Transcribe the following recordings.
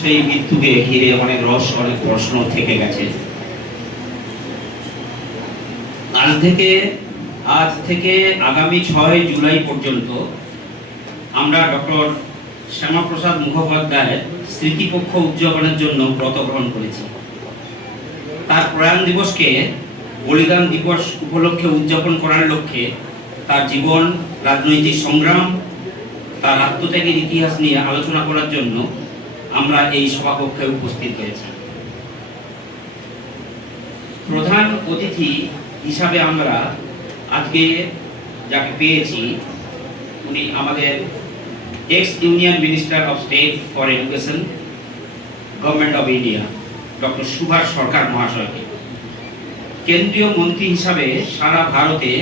সেই মৃত্যুকে ঘিরে অনেক রহস্য, অনেক প্রশ্ন থেকে গেছে। আজ থেকে আগামী 6 জুলাই পর্যন্ত আমরা ডক্টর শ্যামাপ্রসাদ মুখোপাধ্যায়ের স্মৃতিপক্ষ উদযাপনের জন্য ব্রত গ্রহণ করেছি। তার প্রয়াণ দিবসকে বলিদান দিবস উপলক্ষে উদযাপন করার লক্ষ্যে তার জীবন, রাজনৈতিক সংগ্রাম, তার আত্মত্যাগের ইতিহাস নিয়ে আলোচনা করার জন্য আমরা এই সভাকক্ষে উপস্থিত হয়েছি। প্রধান অতিথি হিসাবে আমরা আজকে যাকে পেয়েছি, উনি আমাদের ex union minister of state for education, government of India, doctor Subhash Sarkar মহাশয়কে। কেন্দ্রীয় মন্ত্রী হিসাবে সারা ভারতে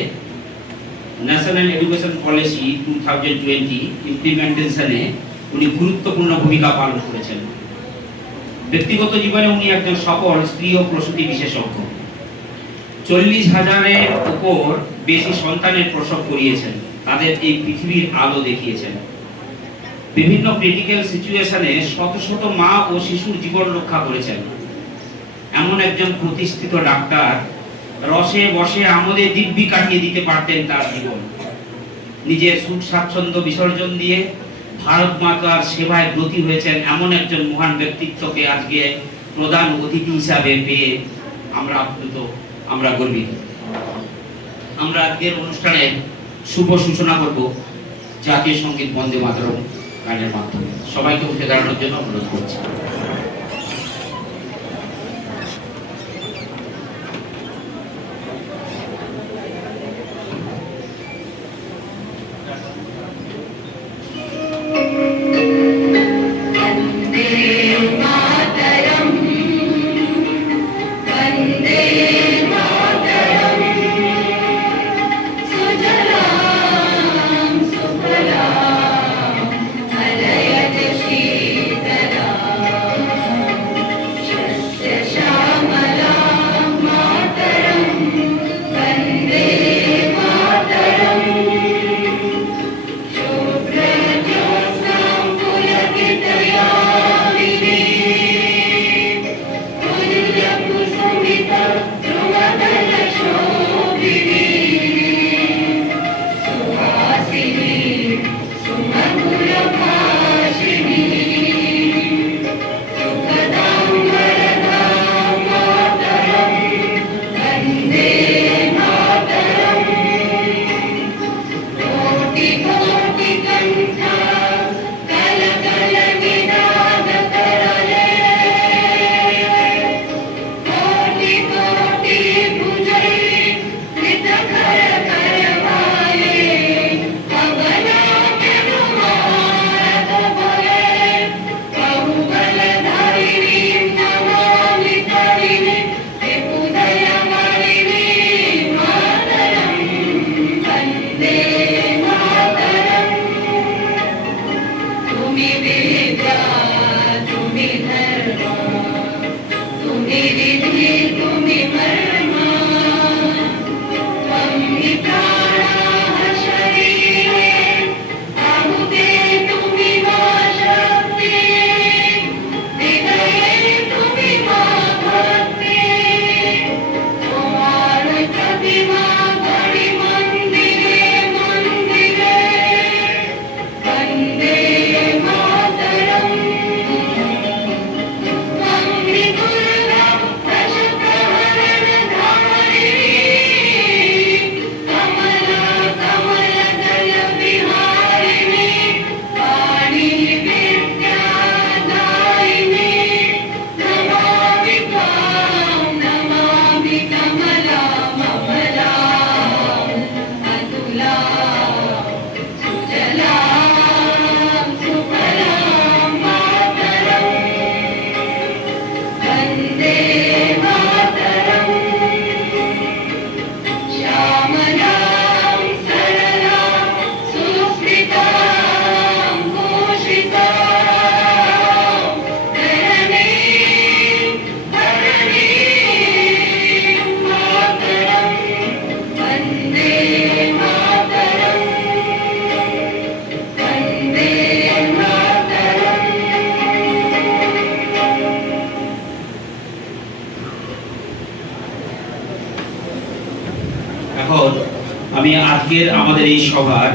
ন্যাশনাল এডুকেশন পলিসি 2020 ইমপ্লিমেন্টেশনে উনি গুরুত্বপূর্ণ ভূমিকা পালন করেছেন। ব্যক্তিগত জীবনে উনি একজন সফল স্ত্রী ও প্রসূতি বিশেষজ্ঞ। 40,000-এর উপর বেশি সন্তানের প্রসব করিয়েছেন, তাদের এই পৃথিবীর আলো দেখিয়েছেন। বিভিন্ন ক্রিটিক্যাল সিচুয়েশনে শত শত মা ও শিশুর জীবন রক্ষা করেছেন। এমন একজন প্রতিষ্ঠিত ডাক্তার, রসে বসে আমাদের দিব্যি কাটিয়ে দিতে পারতেন তার জীবন। নিজের সুখ স্বাচ্ছন্দ্য বিসর্জন দিয়ে ভারত মাতার সেবায় ব্রতী হয়েছেন এমন একজন মহান ব্যক্তিত্বকে আজকে প্রধান অতিথি হিসাবে পেয়ে আমরা গর্বিত। আমরা আজকের অনুষ্ঠানের শুভ সূচনা করব জাতীয় সঙ্গীত বন্দে মাতরম গানের মাধ্যমে। সবাইকে উঠে দাঁড়ানোর জন্য অনুরোধ করছি। এখন আমি আজকের আমাদের এই সভার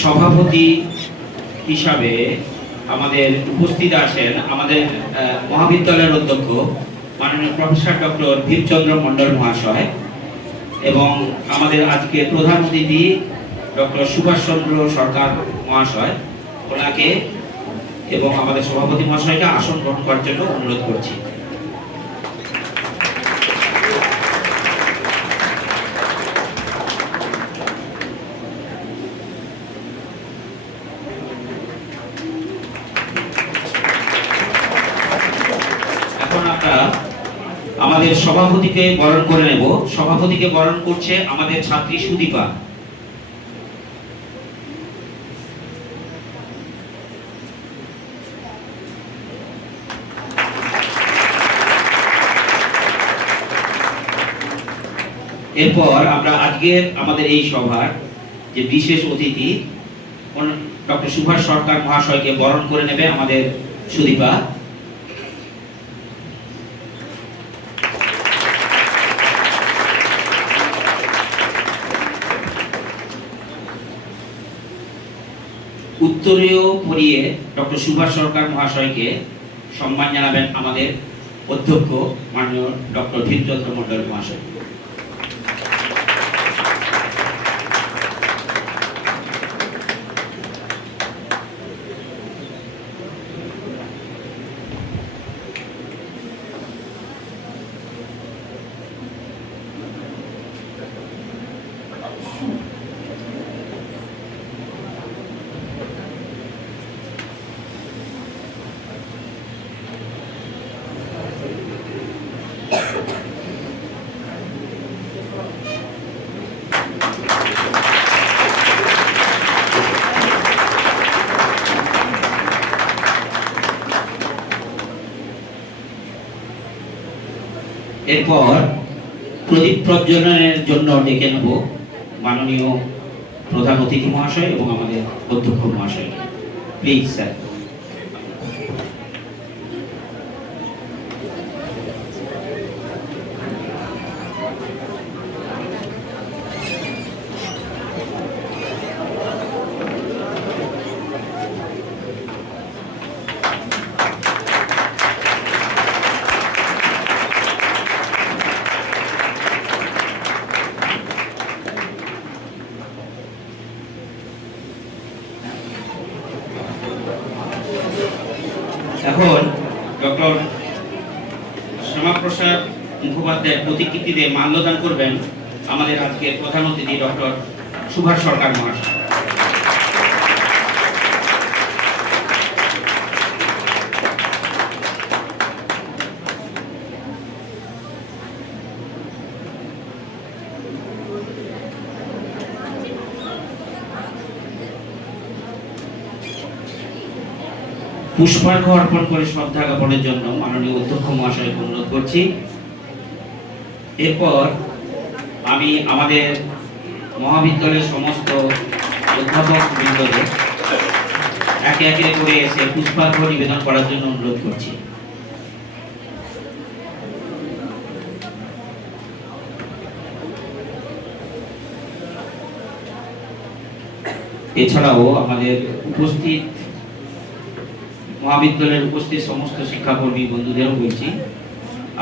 সভাপতি হিসাবে আমাদের উপস্থিত আছেন আমাদের মহাবিদ্যালয়ের অধ্যক্ষ মাননীয় প্রফেসর ডক্টর ভীমচন্দ্র মণ্ডল মহাশয়, এবং আমাদের আজকে প্রধান অতিথি ডক্টর সুভাষচন্দ্র সরকার মহাশয়, ওনাকে এবং আমাদের সভাপতি মহাশয়কে আসন গ্রহণ করার জন্য অনুরোধ করছি। এখন আমরা আমাদের সভাপতিকে বরণ করে নেব। সভাপতিকে বরণ করছে আমাদের ছাত্রী সুদীপা। এরপর আমরা আজকের আমাদের এই সভার যে বিশেষ অতিথি ডক্টর সুভাষ সরকার মহাশয়কে বরণ করে নেবে আমাদের সুদীপা। উত্তরীয় পরিয়ে ডক্টর সুভাষ সরকার মহাশয়কে সম্মান জানাবেন আমাদের অধ্যক্ষ মাননীয় ডক্টর ভীমচন্দ্র মণ্ডল মহাশয়। এরপর প্রদীপ প্রজ্বলনের জন্য ডেকে নেব মাননীয় প্রধান অতিথি মহাশয় এবং আমাদের অধ্যক্ষ মহাশয়। Please sir. এখন ডক্টর শ্যামাপ্রসাদ মুখোপাধ্যায়ের প্রতিকৃতিতে মাল্যদান করবেন আমাদের আজকের প্রধান অতিথি ডক্টর সুভাষ সরকার মহাশয়। পুষ্পার্ঘ অর্পণ করে শ্রদ্ধা জ্ঞাপনের জন্য মাননীয় অধ্যক্ষ মহাশয়কে অনুরোধ করছি। এরপর আমি আমাদের মহাবিদ্যালয়ের সমস্ত অধ্যাপক বৃন্দদের একে একে করে এসে পুষ্পার্ঘ নিবেদন করার জন্য অনুরোধ করছি। এছাড়াও আমাদের উপস্থিত মহাবিদ্যালয়ের উপস্থিত সমস্ত শিক্ষাকর্মী বন্ধুদেরও বলছি,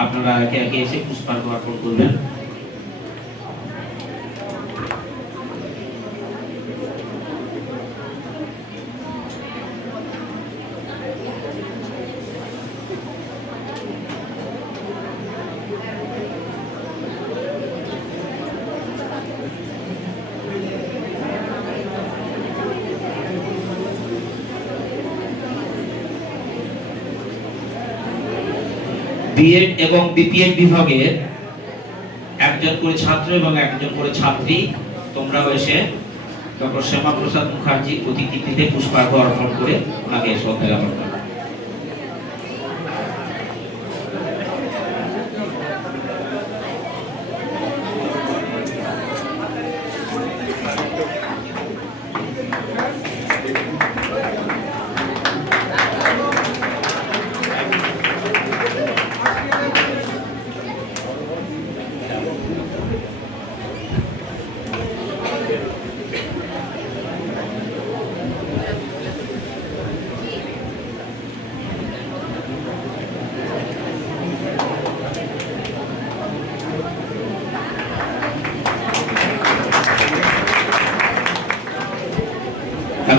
আপনারা একে একে এসে পুষ্পার্ঘ অর্পণ করবেন। বিএড এবং বিপিএড বিভাগের একজন করে ছাত্র এবং একজন করে ছাত্রী তোমরাও এসে ডক্টর শ্যামাপ্রসাদ মুখার্জি প্রতিকৃতিতে পুষ্পার্ঘ অর্পণ করে ওনাকে শ্রদ্ধা জ্ঞাপন করো।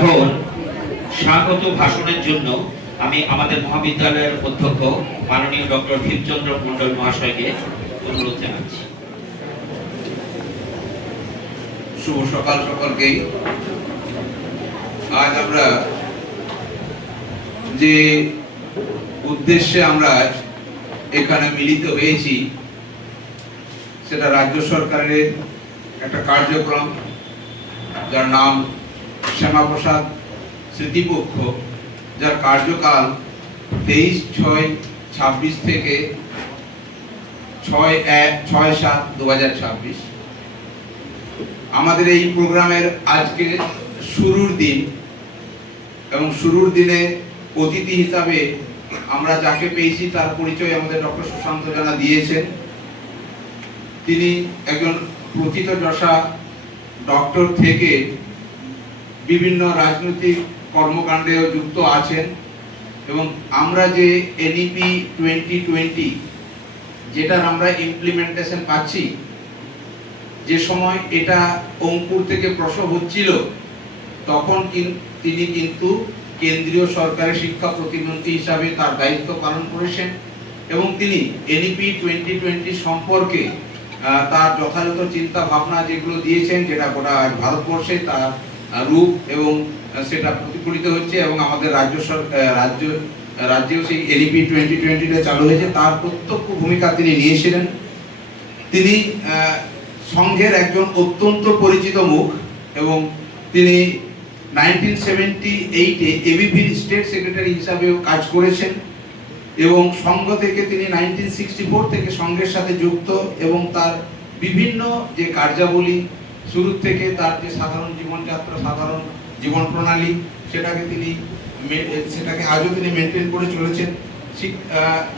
এখন স্বাগত ভাষণের জন্য আমি আমাদের মহাবিদ্যালয়ের অধ্যক্ষ মাননীয় ডক্টর ভীমচন্দ্র মণ্ডল মহাশয়কে অনুরোধ জানাচ্ছি। শুভ সকাল সকলকেই। আজ আমরা যে উদ্দেশ্যে আমরা এখানে মিলিত হয়েছি সেটা রাজ্য সরকারের একটা কার্যক্রম, যার নাম শ্যামাপ্রসাদ স্মৃতিপক্ষ, যার কার্যকাল 23/6/26 থেকে 6/7/2026। আমাদের এই প্রোগ্রামের আজকে শুরুর দিন, এবং শুরুর দিনে অতিথি হিসাবে আমরা যাকে পেয়েছি তার পরিচয় আমাদের ডক্টর সুশান্ত জানা দিয়েছেন। তিনি একজন প্রথিতযশা ডক্টর থেকে বিভিন্ন রাজনৈতিক কর্মকাণ্ডেও যুক্ত আছেন, এবং আমরা যে এনইপি 2020 যেটার আমরা ইমপ্লিমেন্টেশন পাচ্ছি, যে সময় এটা অঙ্কুর থেকে প্রসব হচ্ছিল তখন তিনি কিন্তু কেন্দ্রীয় সরকারের শিক্ষা প্রতিমন্ত্রী হিসাবে তার দায়িত্ব পালন করেছেন, এবং তিনি এনইপি 2020 সম্পর্কে তার যথাযথ চিন্তা ভাবনা যেগুলো দিয়েছেন, যেটা গোটা ভারতবর্ষে তার রূপ এবং সেটা প্রতিফলিত হচ্ছে, এবং আমাদের রাজ্যেও সেই এনইপি 2020 চালু হয়েছে, তার প্রত্যক্ষ ভূমিকা তিনি নিয়েছিলেন। তিনি সংঘের একজন অত্যন্ত পরিচিত মুখ, এবং তিনি 1978-এ এবিভির স্টেট সেক্রেটারি হিসাবেও কাজ করেছেন, এবং সংঘ থেকে তিনি 1964 থেকে সংঘের সাথে যুক্ত, এবং তার বিভিন্ন যে কার্যাবলী শুরু থেকে তার যে সাধারণ জীবনযাত্রা, সাধারণ জীবন প্রণালী, সেটাকে আজও তিনি মেনটেন করে চলেছেন।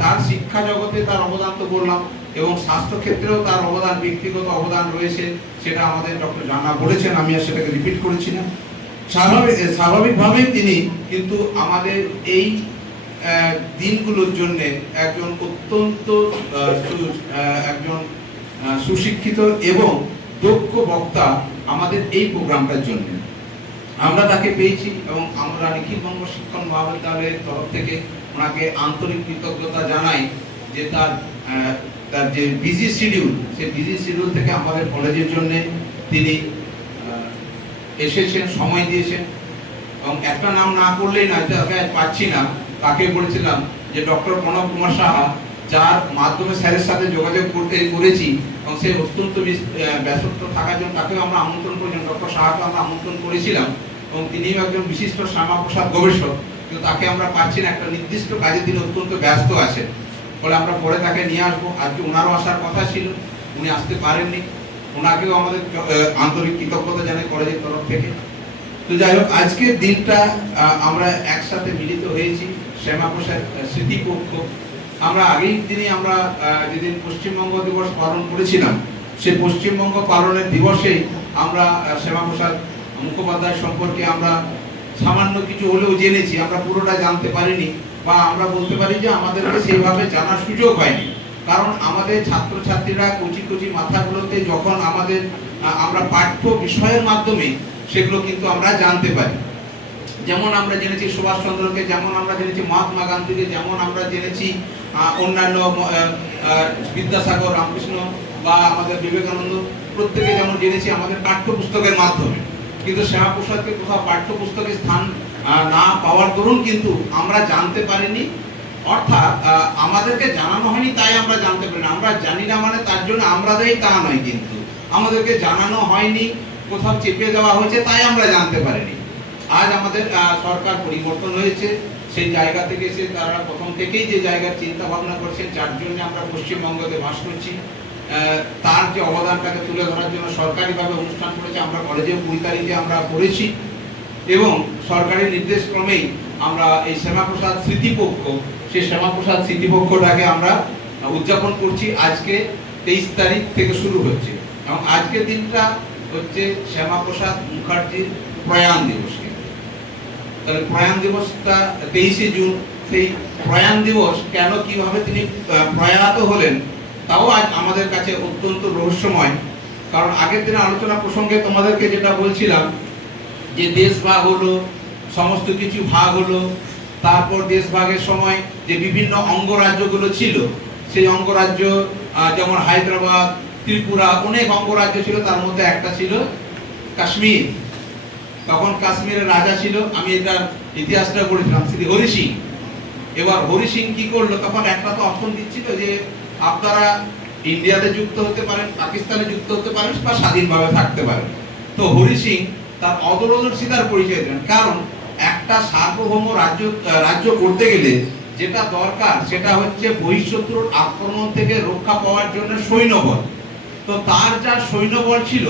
তার শিক্ষা জগতে তার অবদান তো বললাম, এবং স্বাস্থ্য ক্ষেত্রেও তার অবদান, ব্যক্তিগত অবদান রয়েছে, সেটা আমাদের ডক্টর জানা বলেছেন, আমি আর সেটাকে রিপিট করেছি না। স্বাভাবিকভাবেই তিনি কিন্তু আমাদের এই দিনগুলোর জন্য একজন অত্যন্ত একজন সুশিক্ষিত এবং দক্ষ বক্তা আমাদের এই প্রোগ্রামটার জন্য। আমরা তাকে পেয়েছি, এবং আমরা নিখিলবঙ্গ শিক্ষণ মহাবিদ্যালয়ের তরফ থেকে ওনাকে আন্তরিক কৃতজ্ঞতা জানাই যে তার যে বিজি শিডিউল, সেই বিজি শিডিউল থেকে আমাদের কলেজের জন্য তিনি এসেছেন, সময় দিয়েছেন। এবং একটা নাম না করলেই না, তাকে পাচ্ছি না, তাকে বলেছিলাম যে ডক্টর প্রণব কুমার সাহা, যার মাধ্যমে স্যারের সাথে যোগাযোগ করেছি, এবং সে অত্যন্ত ব্যস্ত থাকার জন্য তাকেও আমরা আমন্ত্রণ করেছিলাম, ডক্টর সাহাকে আমরা আমন্ত্রণ করেছিলাম, এবং তিনিও একজন বিশিষ্ট শ্যামাপ্রসাদ গবেষক, কিন্তু তাকে আমরা পাচ্ছি না, একটা নির্দিষ্ট কাজে তিনি অত্যন্ত ব্যস্ত আছেন। ফলে আমরা পরে তাকে নিয়ে আসবো। আজকে ওনারও আসার কথা ছিল, উনি আসতে পারেননি, ওনাকেও আমাদের আন্তরিক কৃতজ্ঞতা জানাই কলেজের তরফ থেকে। তো যাই হোক, আজকের দিনটা আমরা একসাথে মিলিত হয়েছি শ্যামাপ্রসাদ স্মৃতিপক্ষ। আমরা আগেই দিনে আমরা যেদিন পশ্চিমবঙ্গ দিবস পালন করেছিলাম, সেই পশ্চিমবঙ্গ পালনের দিবসে আমরা শ্যামাপ্রসাদ মুখোপাধ্যায় সম্পর্কে আমরা সামান্য কিছু হলেও জেনেছি, আমরা পুরোটা জানতে পারিনি, বা আমরা বলতে পারি যে আমাদেরকে সেইভাবে জানার সুযোগ হয়নি। কারণ আমাদের ছাত্রছাত্রীরা কচি কচি মাথাগুলোতে যখন আমরা পাঠ্য বিষয়ের মাধ্যমে সেগুলো কিন্তু আমরা জানতে পারি। যেমন আমরা জেনেছি সুভাষচন্দ্রকে, যেমন আমরা জেনেছি মহাত্মা গান্ধীকে, যেমন আমরা জেনেছি অন্যান্য বিদ্যাসাগর, রামকৃষ্ণ বা আমাদের বিবেকানন্দ, প্রত্যেকে যেমন জেনেছি আমাদের পাঠ্যপুস্তকের মাধ্যমে। কিন্তু শ্যামাপ্রসাদকে কোথাও পাঠ্যপুস্তকে স্থান না পাওয়ার দরুন কিন্তু আমরা জানতে পারিনি, অর্থাৎ আমাদেরকে জানানো হয়নি, তাই আমরা জানতে পারিনি। আমরা জানি না মানে তার জন্য আমরা দায়ী তা নয়, কিন্তু আমাদেরকে জানানো হয়নি, কোথাও চেপে দেওয়া হয়েছে, তাই আমরা জানতে পারিনি। আজ আমাদের সরকার পরিবর্তন হয়েছে, সেই জায়গা থেকে এসে তারা প্রথম থেকেই যে জায়গার চিন্তা ভাবনা করছেন, যার জন্য আমরা পশ্চিমবঙ্গতে বাস করছি, তার যে অবদানটাকে তুলে ধরার জন্য সরকারিভাবে অনুষ্ঠান করেছে। আমরা কলেজে 20 তারিখে আমরা করেছি, এবং সরকারি নির্দেশ ক্রমেই আমরা এই শ্যামাপ্রসাদ স্মৃতিপক্ষ, সেই শ্যামাপ্রসাদ স্মৃতিপক্ষটাকে আমরা উদযাপন করছি। আজকে 23 তারিখ থেকে শুরু হচ্ছে, এবং আজকের দিনটা হচ্ছে শ্যামাপ্রসাদ মুখার্জির প্রয়াণ দিবস। তাহলে প্রয়াণ দিবসটা 23শে জুন। সেই প্রয়াণ দিবস কেন, কিভাবে তিনি প্রয়াত হলেন, তাও আজ আমাদের কাছে অত্যন্ত রহস্যময়। কারণ আগের দিনে আলোচনা প্রসঙ্গে তোমাদেরকে যেটা বলছিলাম যে দেশ ভাগ হলো, সমস্ত কিছু ভাগ হলো, তারপর দেশ ভাগের সময় যে বিভিন্ন অঙ্গরাজ্যগুলো ছিল, সেই অঙ্গরাজ্য যেমন হায়দ্রাবাদ, ত্রিপুরা, অনেক অঙ্গরাজ্য ছিল, তার মধ্যে একটা ছিল কাশ্মীর। তখন কাশ্মীরের রাজা ছিল, আমি এটার ইতিহাসটা পড়েছিলাম, শ্রী হরি সিং। এবার হরি সিং কি করলো, তখন একটা তো অপশন দিচ্ছিল যে আপনারা ইন্ডিয়াতে যুক্ত হতে পারেন, পাকিস্তানে যুক্ত হতে পারেন বা স্বাধীনভাবে থাকতে পারেন। তো হরি সিং তার অদূরদর্শিতার পরিচয় দেন, কারণ একটা সার্বভৌম রাজ্য করতে গেলে যেটা দরকার সেটা হচ্ছে বহিঃশত্রুর আক্রমণ থেকে রক্ষা পাওয়ার জন্য সৈন্যবল। তো তার যা সৈন্যবল ছিল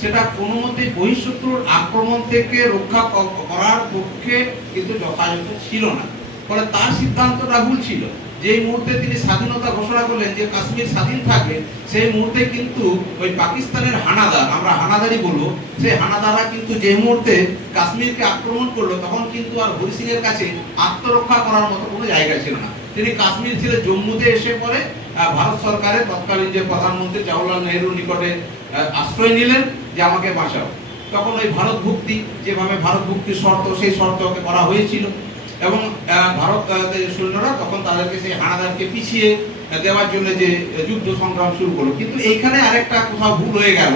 সেটা কোনো মতেই বহিঃশত্রুর আক্রমণ থেকে রক্ষা করার পক্ষে কিন্তু যথাযথ ছিল না। ফলে তার সিদ্ধান্তটা ভুল ছিল। যেই মুহূর্তে তিনি স্বাধীনতা ঘোষণা করলেন যে কাশ্মীর স্বাধীন থাকবে, সেই মুহূর্তে কিন্তু ওই পাকিস্তানের হানাদার, আমরা হানাদারই বলবো, সেই হানাদাররা কিন্তু যে মুহূর্তে কাশ্মীরকে আক্রমণ করলো, তখন কিন্তু আর হরি সিং এর কাছে আত্মরক্ষা করার মতো কোনো জায়গা ছিল না। তিনি কাশ্মীর ছেড়ে জম্মুতে এসে পরে ভারত সরকারের তৎকালীন যে প্রধানমন্ত্রী জওহরলাল নেহরুর নিকটে আশ্রয় নিলেন যে আমাকে বাঁচাও। তখন ওই ভারত ভুক্তি, যেভাবে ভারত ভুক্তির শর্ত, সেই শর্ত ওকে করা হয়েছিল, এবং ভারত সৈন্যরা তখন তাদেরকে সেই হানাদারকে পিছিয়ে দেওয়ার জন্য যে যুদ্ধ সংগ্রাম শুরু করলো। কিন্তু এইখানে আরেকটা কোথাও ভুল হয়ে গেল,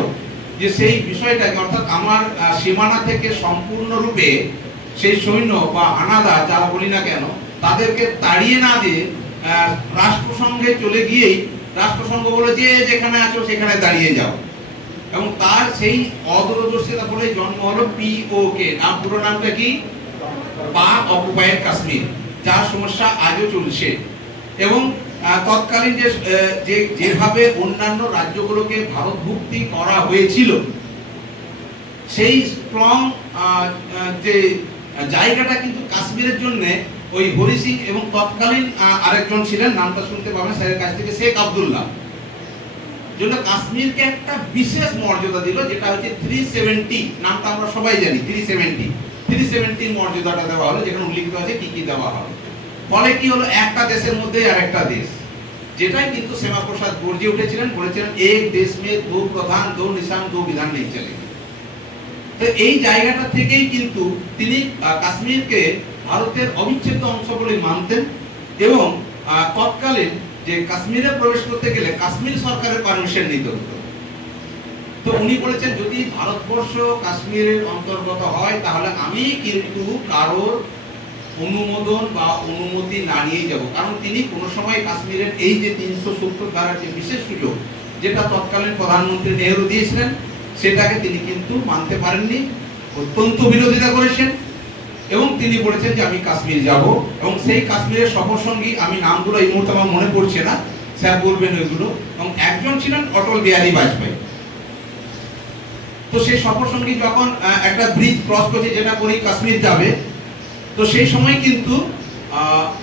যে সেই বিষয়টাকে, অর্থাৎ আমার সীমানা থেকে সম্পূর্ণরূপে সেই সৈন্য বা হানাদার যারা বলি না কেন, তাদেরকে তাড়িয়ে না দিয়ে রাষ্ট্রসংঘে চলে গিয়েই রাষ্ট্রসংঘ বলে যে যেখানে আছো সেখানে দাঁড়িয়ে যাও, এবং তার সেই অদূরদর্শিতা বলে জন্ম হলো POK। নাম, পুরো নামটা কি? পাক অকুপায়েড কাশ্মীর, যার সমস্যা আজও চলছে। এবং তৎকালীন যেভাবে অন্যান্য রাজ্যগুলোকে ভারতভুক্তি করা হয়েছিল, সেই স্ট্রং যে জায়গাটা কিন্তু কাশ্মীরের জন্য ওই হরি সিং এবং তৎকালীন আরেকজন ছিলেন, নামটা শুনতে পাবেন স্যারের কাছ থেকে, শেখ আব্দুল্লাহ, জন্য কাশ্মীরকে একটা বিশেষ মর্যাদা দিল, যেটা হচ্ছে 370, নামটা আমরা সবাই জানি, 370 মর্যাদাটা দেওয়া হলো, যেখানে উল্লেখিত আছে কি কি দেওয়া হবে। ফলে কি হলো, একটা দেশের মধ্যে আরেকটা দেশ, যেটাই কিন্তু শ্যামাপ্রসাদ গর্জে উঠেছিলেন, বলেছিলেন এক দেশ মে দো প্রধান, দো নিশান, দো বিধান নেই চলে। তো এই জায়গাটা থেকেই কিন্তু তিনি কাশ্মীরকে ভারতের অবিচ্ছেদ্য অংশ বলে মানতেন, এবং তৎকালীন যে কাশ্মীরে প্রবেশ করতে গেলে কাশ্মীর সরকারের পারমিশন নিতে হতো। তো উনি বলেছেন যদি ভারতবর্ষ কাশ্মীরের অন্তর্গত হয় তাহলে আমি কিন্তু কারোর অনুমোদন বা অনুমতি না নিয়ে যাব, কারণ তিনি কোনো সময় কাশ্মীরের এই যে 370 ধারার যে বিশেষ সুযোগ, যেটা তৎকালীন প্রধানমন্ত্রী নেহরু দিয়েছিলেন, সেটাকে তিনি কিন্তু মানতে পারেননি, অত্যন্ত বিরোধিতা করেছেন, এবং তিনি বলেছেন যে আমি কাশ্মীর যাব। এবং সেই কাশ্মীরের সফরসঙ্গী, আমি নামগুলো এই মুহূর্তে আমার মনে পড়ছে না, স্যার বলবেন ওইগুলো, এবং একজন ছিলেন অটল বিহারী বাজপেয়ী। তো সেই সফরসঙ্গী যখন একটা ব্রিজ ক্রস করছে, যেটা করেই কাশ্মীর যাবে, তো সেই সময় কিন্তু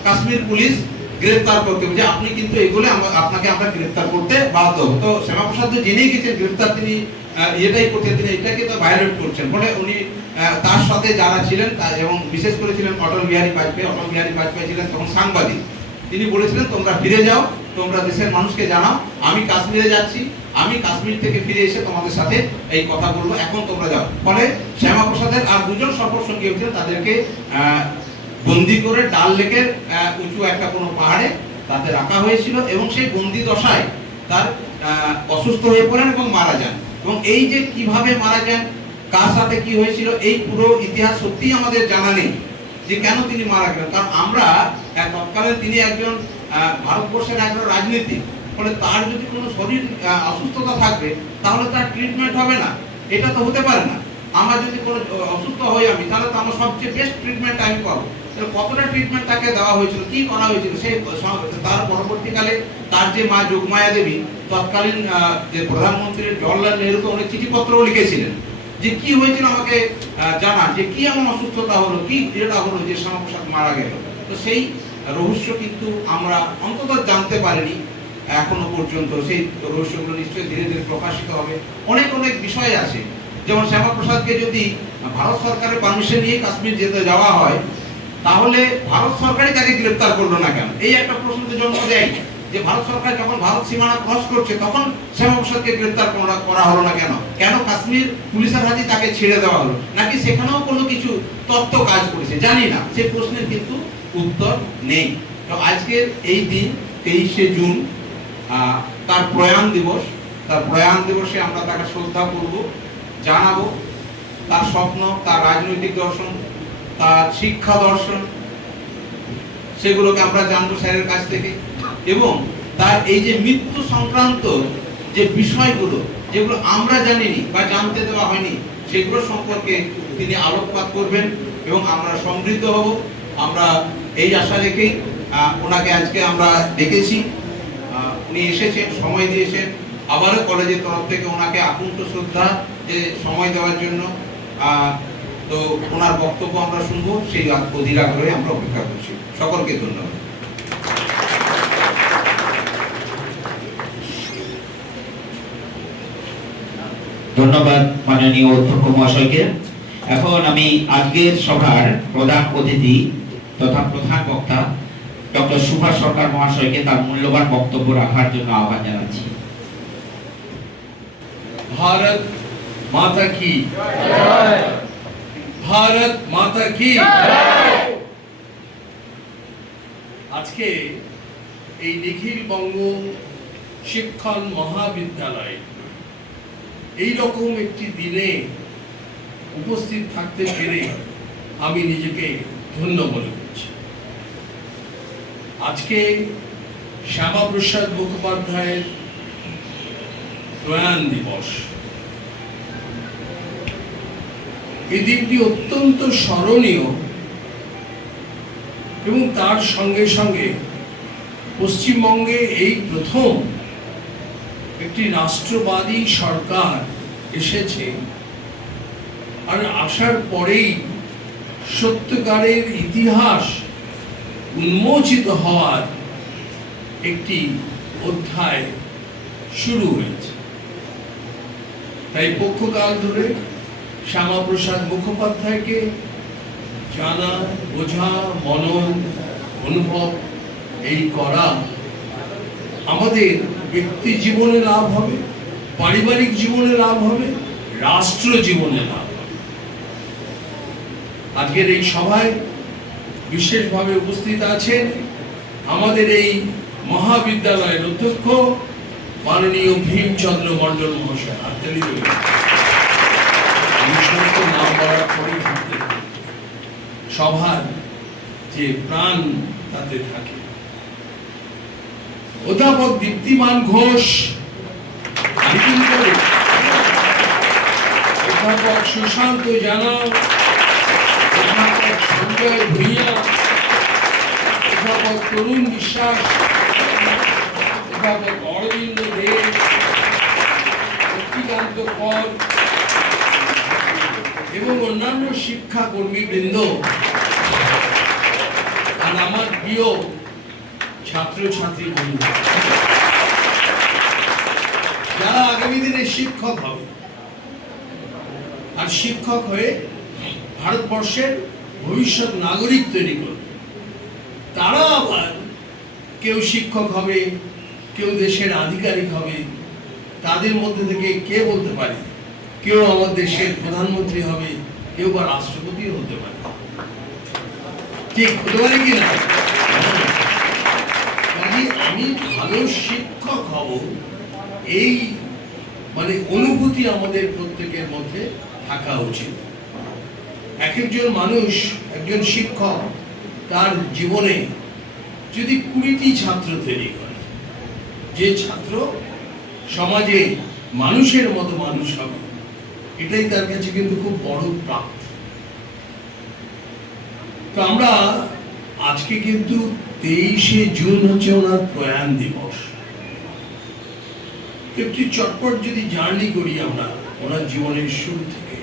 কাশ্মীর পুলিশ গ্রেফতার করতে যে আপনি কিন্তু এগুলো আপনাকে আমরা গ্রেফতার করতে বাধ্য। তো শ্যামাপ্রসাদ তো জেনেই গেছেন গ্রেফতার তিনি এটাই করছেন, তিনি এটাকে তো ভায়োলেট করছেন। ফলে উনি তার সাথে যারা ছিলেন, এবং বিশেষ করে ছিলেন অটল বিহারী বাজপেয়ী। অটল বিহারী বাজপেয়ী ছিলেন তখন সাংবাদিক, তিনি বলেছিলেন তোমরা ফিরে যাও, তোমরা দেশের মানুষকে জানাও আমি কাশ্মীরে যাচ্ছি, আমি কাশ্মীর থেকে ফিরে এসে তোমাদের সাথে এই কথা বলবো, এখন তোমরা যাও। ফলে শ্যামাপ্রসাদের আর দুজন সফর সঙ্গী হয়েছিলেন, তাদেরকে বন্দি করে ডাল লেকের উঁচু একটা কোনো পাহাড়ে তাতে রাখা হয়েছিল, এবং সেই বন্দি দশায় তার অসুস্থ হয়ে পড়েন এবং মারা যান। এবং এই যে কিভাবে মারা যান, কার সাথে কি হয়েছিল, এই পুরো ইতিহাস সত্যিই আমাদের জানা নেই যে কেন তিনি মারা গেলেন। কারণ আমরা তৎকালে তিনি একজন ভারতবর্ষের একজন রাজনীতিক, ফলে তার যদি কোনো শরীর অসুস্থতা থাকবে তাহলে তার ট্রিটমেন্ট হবে না, এটা তো হতে পারে না। আমরা যদি কোনো অসুস্থ হই আমি, তাহলে তো আমার সবচেয়ে বেস্ট ট্রিটমেন্ট আমি পাবো। কতটা ট্রিটমেন্ট তাকে দেওয়া হয়েছিল, কি করা হয়েছিল, সেই তার পরবর্তীকালে তার যে মা যোগমায়া দেবী, তৎকালীন যে প্রধানমন্ত্রী জওহরলাল নেহরুকে অনেক চিঠিপত্রও লিখেছিলেন যে কি হয়েছিল আমাকে জানান, যে কি এমন অসুস্থতা হলো, কি এটা হলো যে শ্যামাপ্রসাদ মারা গেল। তো সেই রহস্য কিন্তু আমরা অন্তত জানতে পারিনি এখনো পর্যন্ত। সেই রহস্যগুলো নিশ্চয়ই ধীরে ধীরে প্রকাশিত হবে। অনেক অনেক বিষয় আছে, যেমন শ্যামাপ্রসাদকে যদি ভারত সরকারের পারমিশন নিয়ে কাশ্মীর যেতে যাওয়া হয়, তাহলে ভারত সরকারই তাকে গ্রেফতার করলো না কেন, এই একটা প্রশ্ন তো জন্ম দেয়। যে ভারত সরকার যখন ভারত সীমানা ক্রস করছে তখন শ্যামা প্রসাদকে গ্রেফতার করা হলো না কেন? কেন কাশ্মীর পুলিশের হাতে তাকে ছেড়ে দেওয়া হলো? নাকি সেখানেও কোনো কিছু তত্ত্ব কাজ করেছে? জানি না, সে প্রশ্নের কিন্তু উত্তর নেই। তো আজকের এই দিন 23শে জুন তার প্রয়াণ দিবস। তার প্রয়াণ দিবসে আমরা তাকে শ্রদ্ধা করব, জানাবো তার স্বপ্ন, তার রাজনৈতিক দর্শন, তার শিক্ষা দর্শন, সেগুলোকে আমরা জানবো স্যারের কাছ থেকে। এবং তার এই যে মৃত্যু সংক্রান্ত যে বিষয়গুলো যেগুলো আমরা জানিনি বা জানতে দেওয়া হয়নি, সেগুলো সম্পর্কে তিনি আলোকপাত করবেন এবং আমরা সমৃদ্ধ হব। আমরা এই আশা রেখেই ওনাকে আজকে আমরা ডেকেছি। উনি এসেছেন, সময় দিয়েছেন। আবারও কলেজের তরফ থেকে ওনাকে আকুণ্ঠ শ্রদ্ধা যে সময় দেওয়ার জন্য। তো ওনার বক্তব্য আমরা শুনবো, সেই অধীর আগ্রহে আমরা অপেক্ষা করছি। সকলকে ধন্যবাদ। ধন্যবাদ মাননীয় অধ্যক্ষ মহাশয়কে। এখন আমি আজকের সভার প্রধান অতিথি তথা প্রধান বক্তা ডক্টর সুভাষ সরকার মহাশয়কে তার মূল্যবান বক্তব্য রাখার জন্য আহ্বান জানাচ্ছি। भारत माता की भारत माता की আজকে এই নিখিল বঙ্গ শিক্ষণ মহাবিদ্যালয় এই রকম একটি দিনে উপস্থিত থাকতে পেরে আমি নিজেকে ধন্য মনে করছি। আজকে শ্যামাপ্রসাদ মুখোপাধ্যায়ের প্রয়াণ দিবস। এই দিনটি অত্যন্ত স্মরণীয় এবং তার সঙ্গে সঙ্গে পশ্চিমবঙ্গে এই প্রথম একটি রাষ্ট্রবাদী সরকার এসেছে, আর আসার পরেই সত্যকারের ইতিহাস উন্মোচিত হওয়ার একটি অধ্যায় শুরু হয়েছে। তাই পক্ষকাল ধরে শ্যামাপ্রসাদ মুখোপাধ্যায়কে জানা, বোঝা, মনন, অনুভব এই করা আমাদের ব্যক্তি জীবনে লাভ হবে, পারিবারিক জীবনে লাভ হবে, রাষ্ট্র জীবনে লাভ হবে। আজকের এই সভায় বিশেষভাবে উপস্থিত আছেন আমাদের এই মহাবিদ্যালয়ের অধ্যক্ষ মাননীয় ভীমচন্দ্র মণ্ডল মহাশয়। আমি সমস্ত নাম বলার পরেই থাকতে সভার যে প্রাণ তাতে থাকে। অধ্যাপক দীপ্তিমান ঘোষ, অধ্যাপক সুশান্ত জানা, অধ্যাপক সঞ্জয় ভূঁইয়া, অধ্যাপক তরুণ বিশ্বাস, অধ্যাপক অরবিন্দ দেব, লক্ষ্মীকান্ত কর এবং অন্যান্য শিক্ষা কর্মীবৃন্দ, আর আমার প্রিয় ছাত্রছাত্রী বন্ধু যারা আগামী দিনে শিক্ষক হবে আর শিক্ষক হয়ে ভারতবর্ষের ভবিষ্যৎ নাগরিক তৈরি করবে। তারা আবার কেউ শিক্ষক হবে, কেউ দেশের আধিকারিক হবে। তাদের মধ্যে থেকে কে বলতে পারে কেউ আমার দেশের প্রধানমন্ত্রী হবে, কেউ বা রাষ্ট্রপতি হতে পারে। ঠিক হতে পারে কি না? আমি ভালো শিক্ষক হব এই অনুভূতি আমাদের প্রত্যেকের মধ্যে থাকা উচিত। এক একজন মানুষ, একজন শিক্ষক তার জীবনে যদি 20টি ছাত্র তৈরি করে, যে ছাত্র সমাজে মানুষের মতো মানুষ হবে, এটাই তার কাছে কিন্তু খুব বড় প্রাপ্তি। তো আমরা আজকে কিন্তু 23শে জুন হচ্ছে ওনার প্রয়াণ দিবস। একটি চটপট যদি জার্নি করি আমরা ওনার জীবনের শুরু থেকে,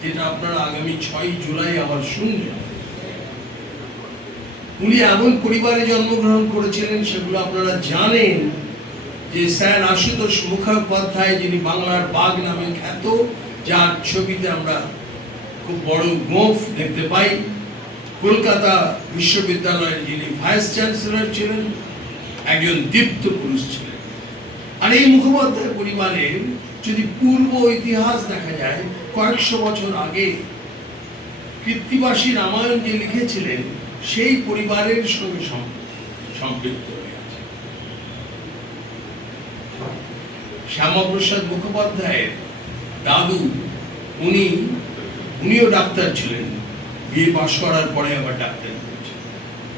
যেটা আপনারা আগামী 6 জুলাই আবার শুনবেন। উনি এমন পরিবারে জন্মগ্রহণ করেছিলেন, সেগুলো আপনারা জানেন, যে স্যার আশুতোষ মুখোপাধ্যায়, যিনি বাংলার বাঘ নামে খ্যাত, যার ছবিতে আমরা খুব বড় গোঁফ দেখতে পাই, কলকাতা বিশ্ববিদ্যালয়ের যিনি ভাইস চ্যান্সেলর ছিলেন, একজন দীপ্ত পুরুষ ছিলেন। আর এই মুখোপাধ্যায় পরিবারের যদি পূর্ব ইতিহাস দেখা যায়, কয়েকশো বছর আগে কৃত্তিবাসী রামায়ণ যে লিখেছিলেন সেই পরিবারের সঙ্গে সম্পৃক্ত হয়ে আছে। শ্যামাপ্রসাদ মুখোপাধ্যায়ের দাদু উনিও ডাক্তার ছিলেন, বিয়ে পাশ করার পরে আবার ডাক্তার করেছেন,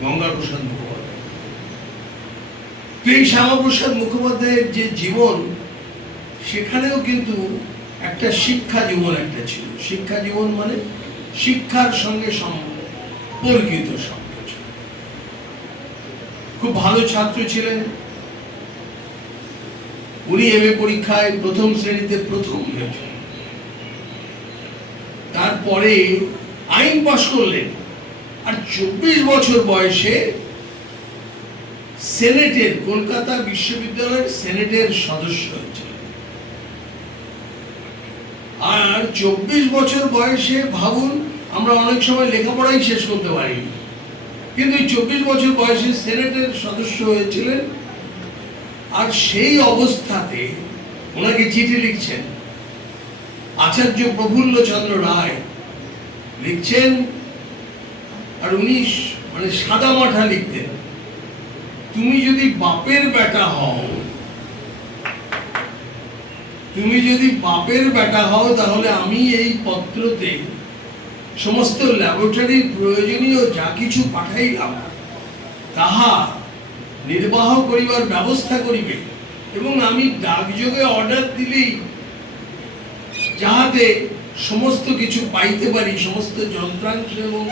গঙ্গাপ্রসাদ মুখোপাধ্যায়। তো এই শ্যামাপ্রসাদ মুখোপাধ্যায়ের যে জীবন, সেখানেও কিন্তু একটা শিক্ষা জীবন একটা ছিল। শিক্ষা জীবন মানে শিক্ষার সঙ্গে সম্পর্কিত সবকিছু। খুব ভালো ছাত্র ছিলেন উনি। এমএ পরীক্ষায় প্রথম শ্রেণীতে প্রথম হয়েছেন, তারপরে আইন পাশ করলেন, আর 24 বছর বয়সে সেনেটের, কলকাতা বিশ্ববিদ্যালয়ের সেনেটের সদস্য হয়েছিলেন। আর 24 বছর বয়সে ভাবুন, আমরা অনেক সময় লেখাপড়াই শেষ করতে পারিনি, কিন্তু 24 বছর বয়সে সেনেটের সদস্য হয়েছিলেন। আর সেই অবস্থাতে ওনাকে চিঠি লিখছেন আচার্য প্রফুল্ল চন্দ্র রায়, লিখছেন, আর উনি মানে সাদা মাঠা লিখতেন, তুমি যদি বাপের বেটা হও, তুমি যদি বাপের বেটা হও, তাহলে আমি এই পত্রতে সমস্ত ল্যাবরেটরির প্রয়োজনীয় যা কিছু পাঠাইলাম তাহা নির্বাহ করিবার ব্যবস্থা করিবে, এবং আমি ডাকযোগে অর্ডার দিলেই যাহাতে সমস্ত কিছু পাইতে পারি, সমস্ত যন্ত্রাংশ এবং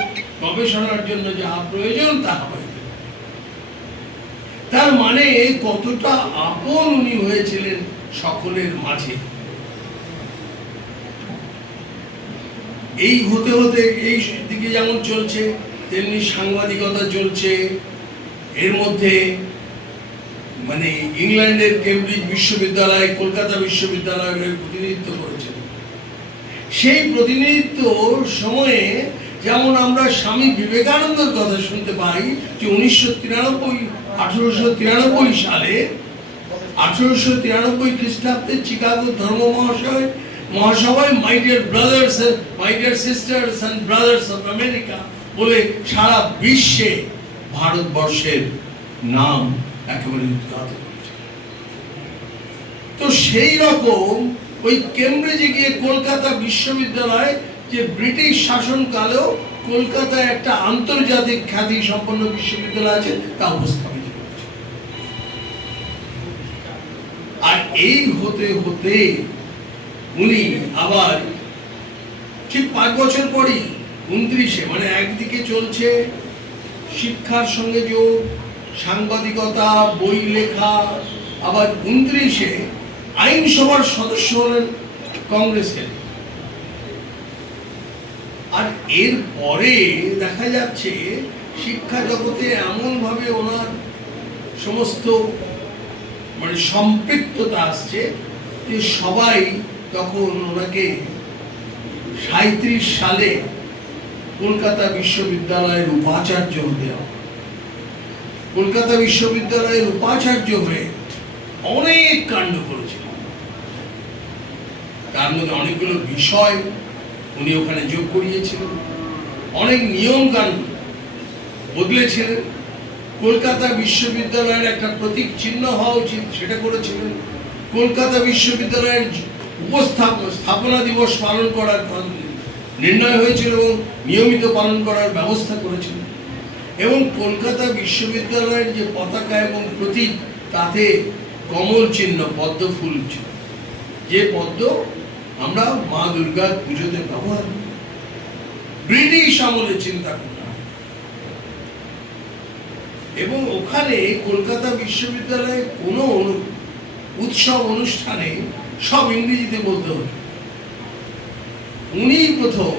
গবেষণার জন্য যাহা প্রয়োজন তাহা পাইতে পারি। তার মানে কতটা আপন উনি হয়েছিলেন সকলের মাঝে। এই হতে হতে এই দিকে যেমন চলছে, তেমনি সাংবাদিকতা চলছে। এর মধ্যে মানে ইংল্যান্ডের কেমব্রিজ বিশ্ববিদ্যালয়, কলকাতা বিশ্ববিদ্যালয়ের প্রতিনিধিত্ব করেছেন। সেই প্রতিনিধিত্ব সময়ে যেমন আমরা স্বামী বিবেকানন্দের কথা শুনতে পাই যে 1893 সালে 1893 খ্রিস্টাব্দে চিকাগো ধর্ম মহাসভায় my dear brothers, my dear sisters and brothers of America বলে সারা বিশ্বে ভারতবর্ষের নাম একেবারে উদ্ঘাত করেছে। তো সেই রকম ওই কেমব্রিজে গিয়ে কলকাতা বিশ্ববিদ্যালয়, যে ব্রিটিশ শাসনকালেও কলকাতায় একটা আন্তর্জাতিক খ্যাতি সম্পন্ন বিশ্ববিদ্যালয় আছে, তা উপস্থাপিত করেছে। আর এই হতে হতে উনি আবার ঠিক 5 বছর পরই 29-এ, মানে একদিকে চলছে শিক্ষার সঙ্গে যোগ, সাংবাদিকতা, বই লেখা, আবার 29-এ আইনসভার সদস্য হলেন কংগ্রেসের। আর এর পরে দেখা যাচ্ছে শিক্ষা জগতে এমন ভাবে ওনার সমস্ত মানে সম্পৃক্ততা আসছে যে সবাই তখন ওনাকে 37 সালে কলকাতা বিশ্ববিদ্যালয়ের উপাচার্য হতে হবে। কলকাতা বিশ্ববিদ্যালয়ের উপাচার্য হয়ে অনেক কাণ্ড করেছিলেন। তার মধ্যে অনেকগুলো বিষয় উনি ওখানে যোগ করিয়েছিলেন, অনেক নিয়ম কানুন বদলেছিলেন। কলকাতা বিশ্ববিদ্যালয়ের একটা প্রতীক চিহ্ন হওয়া উচিত, সেটা করেছিলেন। কলকাতা বিশ্ববিদ্যালয়ের স্থাপনা দিবস পালন করার নির্ণয় হয়েছিল এবং নিয়মিত পালন করার ব্যবস্থা করেছিলেন। এবং কলকাতা বিশ্ববিদ্যালয়ের যে পতাকা এবং প্রতীক, তাতে কমল চিহ্ন, পদ্ম ফুল ছিল, যে পদ্ম আমরা মা দুর্গার পুজোতে ব্যবহার করি। ব্রিটিশ আমলে চিন্তা করলাম। এবং ওখানে কলকাতা বিশ্ববিদ্যালয়ে কোনো উৎসব অনুষ্ঠানে সব ইংরেজিতে বলতে হতো। উনি প্রথম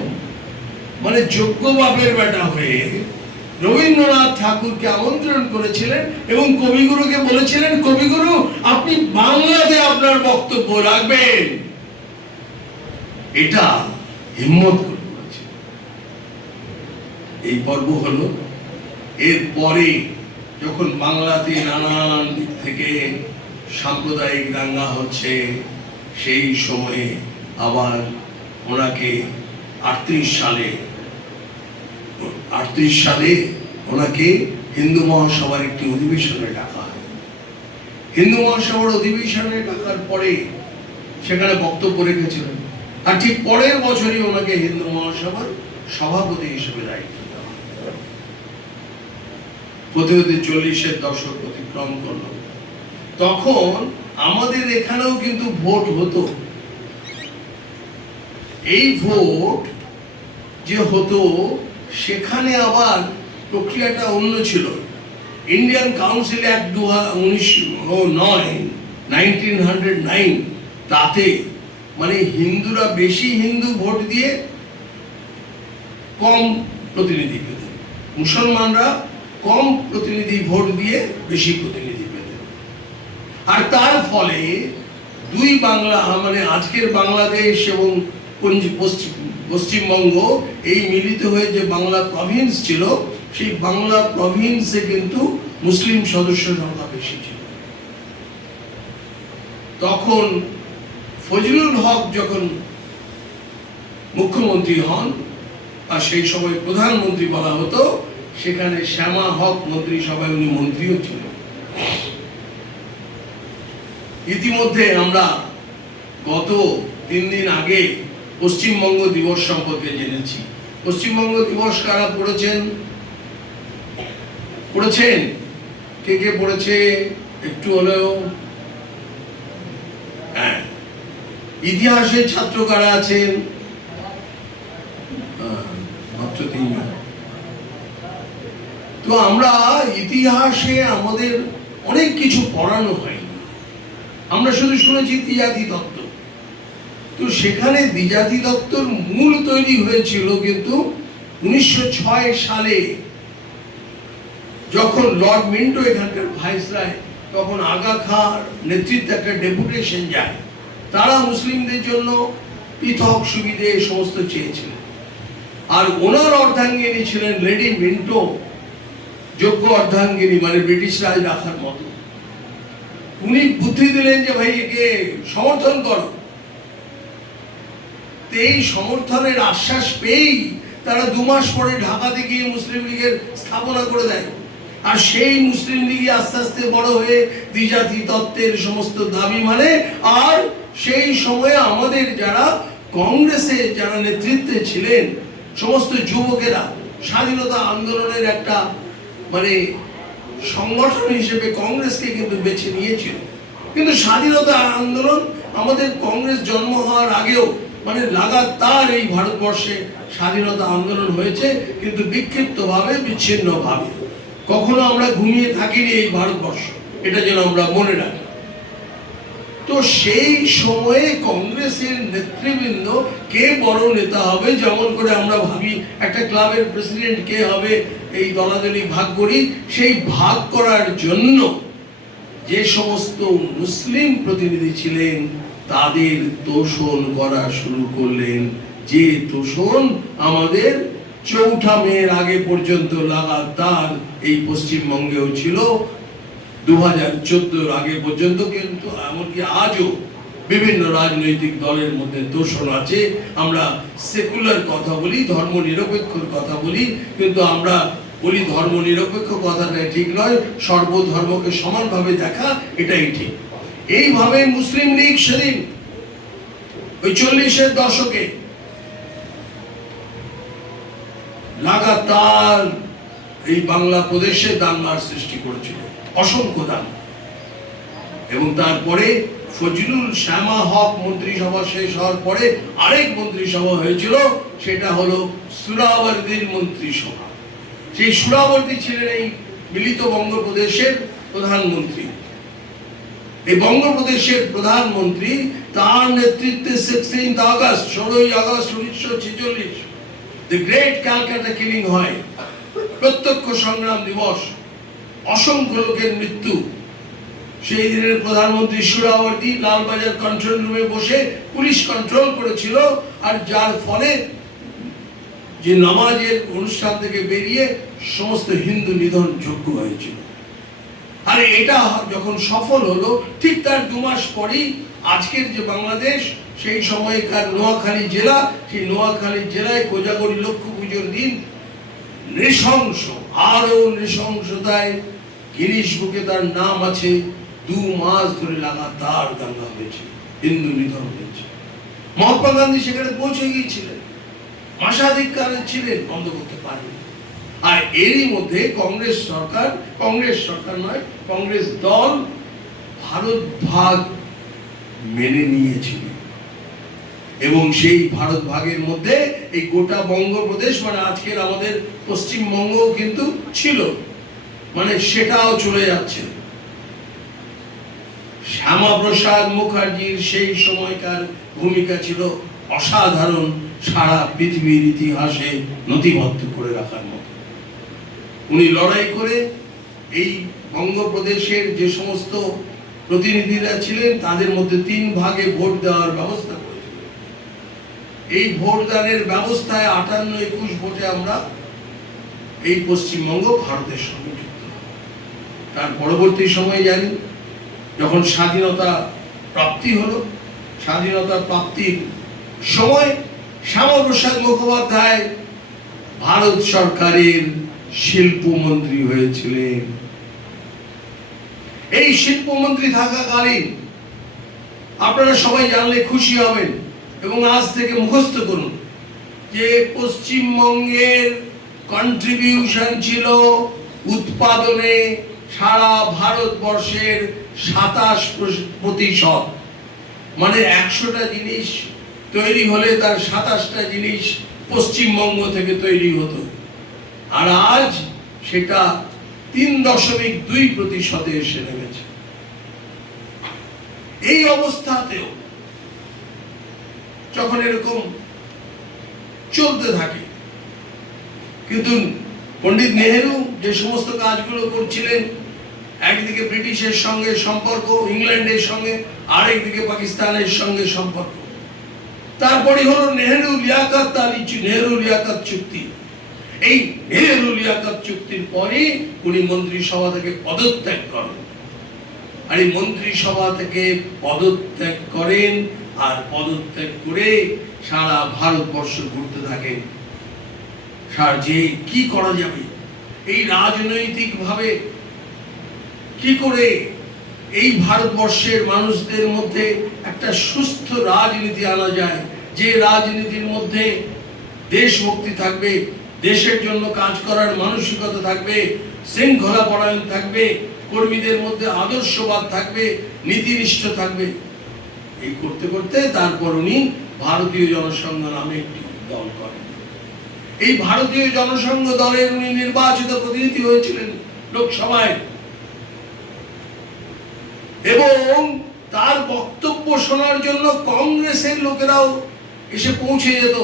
মানে যোগ্য বাপের বেটা হয়ে রবীন্দ্রনাথ ঠাকুরকে আমন্ত্রণ করেছিলেন এবং কবিগুরুকে বলেছিলেন, কবিগুরু আপনি বাংলাতে আপনার বক্তব্য রাখবেন। এটা হিম্মত করে করেছে। এই পর্ব হলো। এরপরে যখন বাংলাতে নানান দিক থেকে সাম্প্রদায়িক দাঙ্গা হচ্ছে, সেই সময়ে আবার ওনাকে 38 সালে ওনাকে হিন্দু মহাসভার একটি অধিবেশনে ডাকা হয়। হিন্দু মহাসভার অধিবেশনে ডাকার পরে সেখানে বক্তব্য রেখেছিলেন, আর ঠিক পরের বছরই ওনাকে হিন্দু মহাসভার সভাপতি হিসেবে দায়িত্ব দেওয়া হয়। হতে হতে 40-এর দশক অতিক্রম করলো। তখন আমাদের এখানেও কিন্তু ভোট হতো। এই ভোট যে হতো সেখানে আবার প্রক্রিয়াটা অন্য ছিল। ইন্ডিয়ান কাউন্সিল অ্যাক্ট 1909 তাতে মানে হিন্দুরা বেশি হিন্দু ভোট দিয়ে কম প্রতিনিধি পেতেন, মুসলমানরা কম প্রতিনিধি ভোট দিয়ে বেশি প্রতিনিধি পেতেন। আর তার ফলে দুই বাংলা মানে আজকের বাংলাদেশ এবং পশ্চিমবঙ্গ এই মিলিত হয়ে যে বাংলা প্রভিন্স ছিল, সেই বাংলা প্রভিন্সে কিন্তু মুসলিম সদস্য সংখ্যা বেশি ছিল। তখন ফজলুল হক যখন মুখ্যমন্ত্রী হন, আর সেই সময় প্রধানমন্ত্রী বলা হতো, সেখানে শ্যামা হক মন্ত্রিসভায় উনি মন্ত্রীও ছিলেন। ইতিমধ্যে আমরা গত 3 দিন আগে পশ্চিমবঙ্গ দিবস সম্পর্কে জেনেছি। পশ্চিমবঙ্গ দিবস কারা পড়েছেন? কে কে পড়েছে একটু হলেও? হ্যাঁ। ইতিহাসের ছাত্র কারা আছেন? মাত্র 3 জন। তো আমরা ইতিহাসে আমাদের অনেক কিছু পড়ানো হয়নি, আমরা শুধু শুনেছি দ্বিজাতি তত্ত্ব। তো সেখানে দ্বিজাতি তত্ত্বর মূল তৈরি হয়েছিল কিন্তু 1906 সালে, যখন লর্ড মিন্টো এখানকার ভাইসরয়, তখন আগা খাঁর নেতৃত্বে একটা ডেপুটেশন যায়। তারা মুসলিমদের জন্য পৃথক সুবিধে সমস্ত চেয়েছিলেন, আর ওনার অর্ধাঙ্গিনী ছিলেন লেডি মিন্টো, যোগ্য অর্ধাঙ্গিনী, মানে ব্রিটিশ রাজ রাখার মতো। উনি বুদ্ধি দিলেন যে ভাই একে সমর্থন করো। এই সমর্থনের আশ্বাস পেয়েই তারা 2 মাস পরে ঢাকাতে গিয়ে মুসলিম লীগের স্থাপনা করে দেয়। আর সেই মুসলিম লীগই আস্তে আস্তে বড় হয়ে দ্বিজাতি তত্ত্বের সমস্ত দাবি মানে। আর সেই সময়ে আমাদের যারা কংগ্রেসে যারা নেতৃত্বে ছিলেন, সমস্ত যুবকেরা স্বাধীনতা আন্দোলনের একটা মানে সংগঠন হিসেবে কংগ্রেসকে কিন্তু বেছে নিয়েছিল। কিন্তু স্বাধীনতা আন্দোলন আমাদের কংগ্রেস জন্ম হওয়ার আগেও মানে লাগাতার এই ভারতবর্ষে স্বাধীনতা আন্দোলন হয়েছে, কিন্তু বিক্ষিপ্তভাবে, বিচ্ছিন্নভাবে। কখনো আমরা ঘুমিয়ে থাকিনি এই ভারতবর্ষ, এটা যেন আমরা মনে রাখি। তো সেই সময়ে কংগ্রেসের নেতৃবৃন্দ কে বড় নেতা হবে, যেমন করে আমরা ভাবি একটা ক্লাবের প্রেসিডেন্ট কে হবে, এই দলাদলি ভাগ করি। সেই ভাগ করার জন্য যে সমস্ত মুসলিম প্রতিনিধি ছিলেন তাদের তোষণ করা শুরু করলেন, যে তোষণ আমাদের 4 মের আগে পর্যন্ত লাগাতার এই পশ্চিমবঙ্গেও ছিল, 2014 আগে পর্যন্ত, কিন্তু এমনকি আজও বিভিন্ন রাজনৈতিক দলের মধ্যে তোষণ আছে। আমরা সেকুলার কথা বলি, ধর্ম নিরপেক্ষর কথা বলি, কিন্তু আমরা বলি ধর্ম নিরপেক্ষ কথাটা ঠিক নয়, সর্বধর্মকে সমানভাবে দেখা এটাই ঠিক। এইভাবে মুসলিম লীগ সেদিন ওই 40-এর দশকে লাগাতার এই বাংলা প্রদেশে দাঙ্গার সৃষ্টি করেছিল, অসংখ্য দাঙ্গা। এবং তারপরে ফজলুল শ্যামা হক মন্ত্রিসভা শেষ হওয়ার পরে আরেক মন্ত্রিসভা হয়েছিল, সেটা হলো সুরাবর্দীর মন্ত্রিসভা। সেই সুরাবর্দী ছিলেন এই মিলিত বঙ্গপ্রদেশের প্রধানমন্ত্রী। এই বঙ্গপ্রদেশের প্রধানমন্ত্রী, তার নেতৃত্বে 16 August 1946 the great Calcutta killing হয়, প্রত্যক্ষ সংগ্রাম দিবস, অসংখ্য লোকের মৃত্যু। সেই দিনের প্রধানমন্ত্রী সুরাবর্দী লালবাজার কন্ট্রোল রুমে বসে পুলিশ কন্ট্রোল করেছিল, আর যার ফলে যে নামাজের অনুষ্ঠান থেকে বেরিয়ে সমস্ত হিন্দু নিধন যোগ্য হয়েছিল। আর এটা যখন সফল হলো, ঠিক তার 2 মাস পরেই আজকের যে বাংলাদেশ, সেই সময়কার নোয়াখালী জেলা, সেই নোয়াখালী জেলায় কোজাগরী লক্ষ্মী পুজোর দিন নৃশংস, আরো নৃশংসতায় গিনিস বুকে তার নাম আছে। 2 মাস ধরে লাগাতার দাঙ্গা হয়েছে, হিন্দু নিধন হয়েছে। মহাত্মা গান্ধী সেখানে পৌঁছে গিয়েছিলেন, মাসাধিকারে ছিলেন, বন্ধ করতে পারেন। আর এরই মধ্যে কংগ্রেস সরকার নয়, কংগ্রেস দল ভারত ভাগ মেনে নিয়েছিল এবং সেই ভারত ভাগের মধ্যে এই গোটা বঙ্গপ্রদেশ, মানে আজকের আমাদের পশ্চিমবঙ্গ কিন্তু ছিল, মানে সেটাও চলে যাচ্ছে। শ্যামাপ্রসাদ মুখার্জির সেই সময়কার ভূমিকা ছিল অসাধারণ, সারা পৃথিবীর ইতিহাসে নথিবদ্ধ করে রাখার মতো। উনি লড়াই করে এই বঙ্গপ্রদেশের যে সমস্ত প্রতিনিধিরা ছিলেন তাদের মধ্যে 3 ভাগে ভোট দেওয়ার ব্যবস্থা করেছিলেন। এই ভোটদানের ব্যবস্থায় 58-21 ভোটে আমরা এই পশ্চিমবঙ্গ ভারতের সঙ্গে যুক্ত হয়। তার পরবর্তী সময়ে জানি যখন স্বাধীনতা প্রাপ্তি হলো, স্বাধীনতা প্রাপ্তির সময় শ্যামাপ্রসাদ মুখোপাধ্যায় ভারত সরকারের শিল্পমন্ত্রী হয়েছিলেন। এই শিল্পমন্ত্রী থাকাকালীন আপনারা সবাই জানলে খুশি হবেন এবং আজ থেকে মুখস্থ করুন যে পশ্চিমবঙ্গের কন্ট্রিবিউশন ছিল উৎপাদনে সারা ভারতবর্ষের 27%। মানে 100টা জিনিস তৈরি হলে তার 27টা জিনিস পশ্চিমবঙ্গ থেকে তৈরি হতো। আর আজ সেটা 3.2% এসে নেমেছে। এই অবস্থাতেও যখন এরকম চলতে থাকে, কিন্তু পণ্ডিত নেহেরু যে সমস্ত কাজগুলো করছিলেন, একদিকে ব্রিটিশের সঙ্গে সম্পর্ক, ইংল্যান্ডের সঙ্গে, আরেকদিকে পাকিস্তানের সঙ্গে সম্পর্ক। তারপরে হলো নেহেরু লিয়াকত চুক্তি। এই নেহেরু লিয়াকত চুক্তির পরে উনি মন্ত্রিসভা থেকে পদত্যাগ করেন। আর এই মন্ত্রিসভা থেকে পদত্যাগ করেন আর পদত্যাগ করে সারা ভারতবর্ষ ঘুরতে থাকেন। যে কি করা যাবে, এই রাজনৈতিক ভাবে কি করে এই ভারতবর্ষের মানুষদের মধ্যে একটা সুস্থ রাজনীতি আনা যায়, যে রাজনীতির মধ্যে দেশভক্তি থাকবে, দেশের জন্য কাজ করার মানসিকতা থাকবে, শৃঙ্খলা পরায়ণ থাকবে, কর্মীদের মধ্যে আদর্শবাদ থাকবে, নীতিনিষ্ঠ থাকবে। এই করতে করতে তারপর উনি ভারতীয় জনসংঘ নামে একটি দল করেন। এই ভারতীয় জনসংঘ দলের উনি নির্বাচিত প্রতিনিধি হয়েছিলেন লোকসভায় এবং তার বক্তব্য শোনার জন্য কংগ্রেসের লোকেরাও এসে পৌঁছে যেত।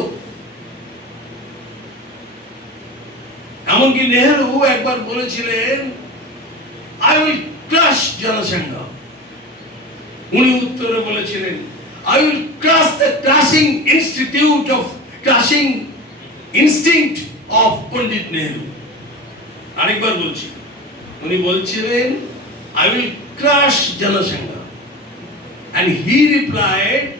এমনকি নেহেরু একবার বলেছিলেন, আই উইল ক্রাশ জনসংঘ। উনি উত্তরে বলেছিলেন, I will crush the crushing instinct of Pandit Nehru. আরেকবার বলছি, উনি বলছিলেন, I will crush Janasangha. And he replied,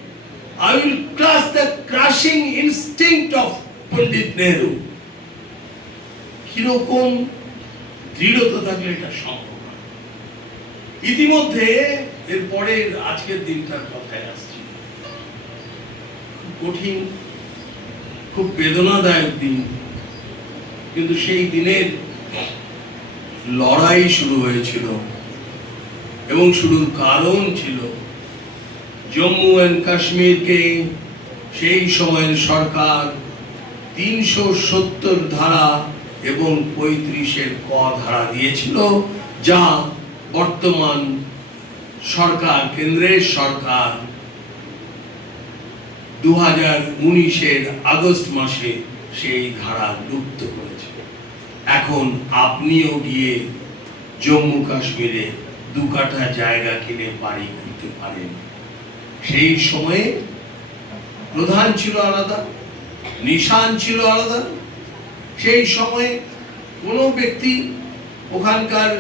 I will crush the crushing instinct of Pandit Nehru. কিরকম দৃঢ়তা থাকলে এটা সম্ভব হয়। ইতিমধ্যে এরপরে আজকের দিনটার কথায় আসছি। খুব কঠিন, খুব বেদনাদায়ক দিন, কিন্তু সেই দিনের লড়াই শুরু হয়েছিল এবং শুরুর কারণ ছিল জম্মু এন্ড কাশ্মীরকে সেই সময়ের সরকার 370 ধারা এবং 35-এর ক ধারা দিয়েছিল, যা বর্তমান সরকার, কেন্দ্রের সরকার 2019-এর আগস্ট মাসে সেই ধারা লুপ্ত করেছে। এখন আপনিও গিয়ে জম্মু কাশ্মীরে 2 কাঠা জায়গা কিনে বাড়ি করতে পারেন। সেই সময়ে প্রধান ছিল আলাদা, নিশান ছিল আলাদা। সেই সময়ে কোনো ব্যক্তি ওখানকার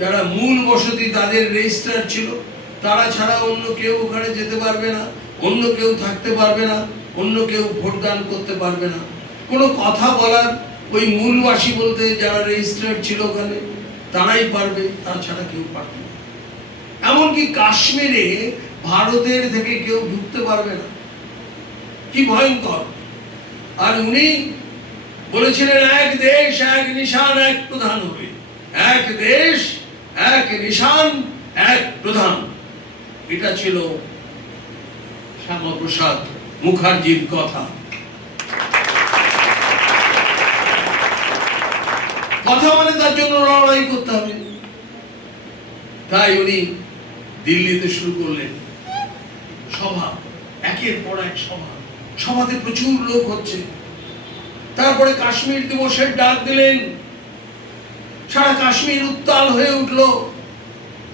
যারা মূল বসতি তাদের রেজিস্ট্রার ছিল, তারা ছাড়া অন্য কেউ ওখানে যেতে পারবে না, অন্য কেউ থাকতে পারবে না, অন্য কেউ ভোটদান করতে পারবে না। কোনো কথা বলার ওই মূলবাসী বলতে যারা রেজিস্ট্রার ছিল ওখানে তারাই পারবে, তাছাড়া কেউ পারবে না। এমনকি কাশ্মীরে ভারতের থেকে কেউ ঢুকতে পারবে না। কি ভয়ঙ্কর! আর উনি বলেছিলেন এক দেশ এক নিশান এক প্রধান হবে, এক দেশ এক নিশান এক প্রধান। এটা ছিল শ্যামাপ্রসাদ মুখার্জির কথা। কথা মানে তার জন্য লড়াই করতে হবে। তাই উনি দিল্লিতে শুরু করলেন সভা, একের পর এক সভা। সভাতে প্রচুর লোক হচ্ছে। তারপরে কাশ্মীর দিবসের ডাক দিলেন। সারা কাশ্মীর উত্তাল হয়ে উঠল।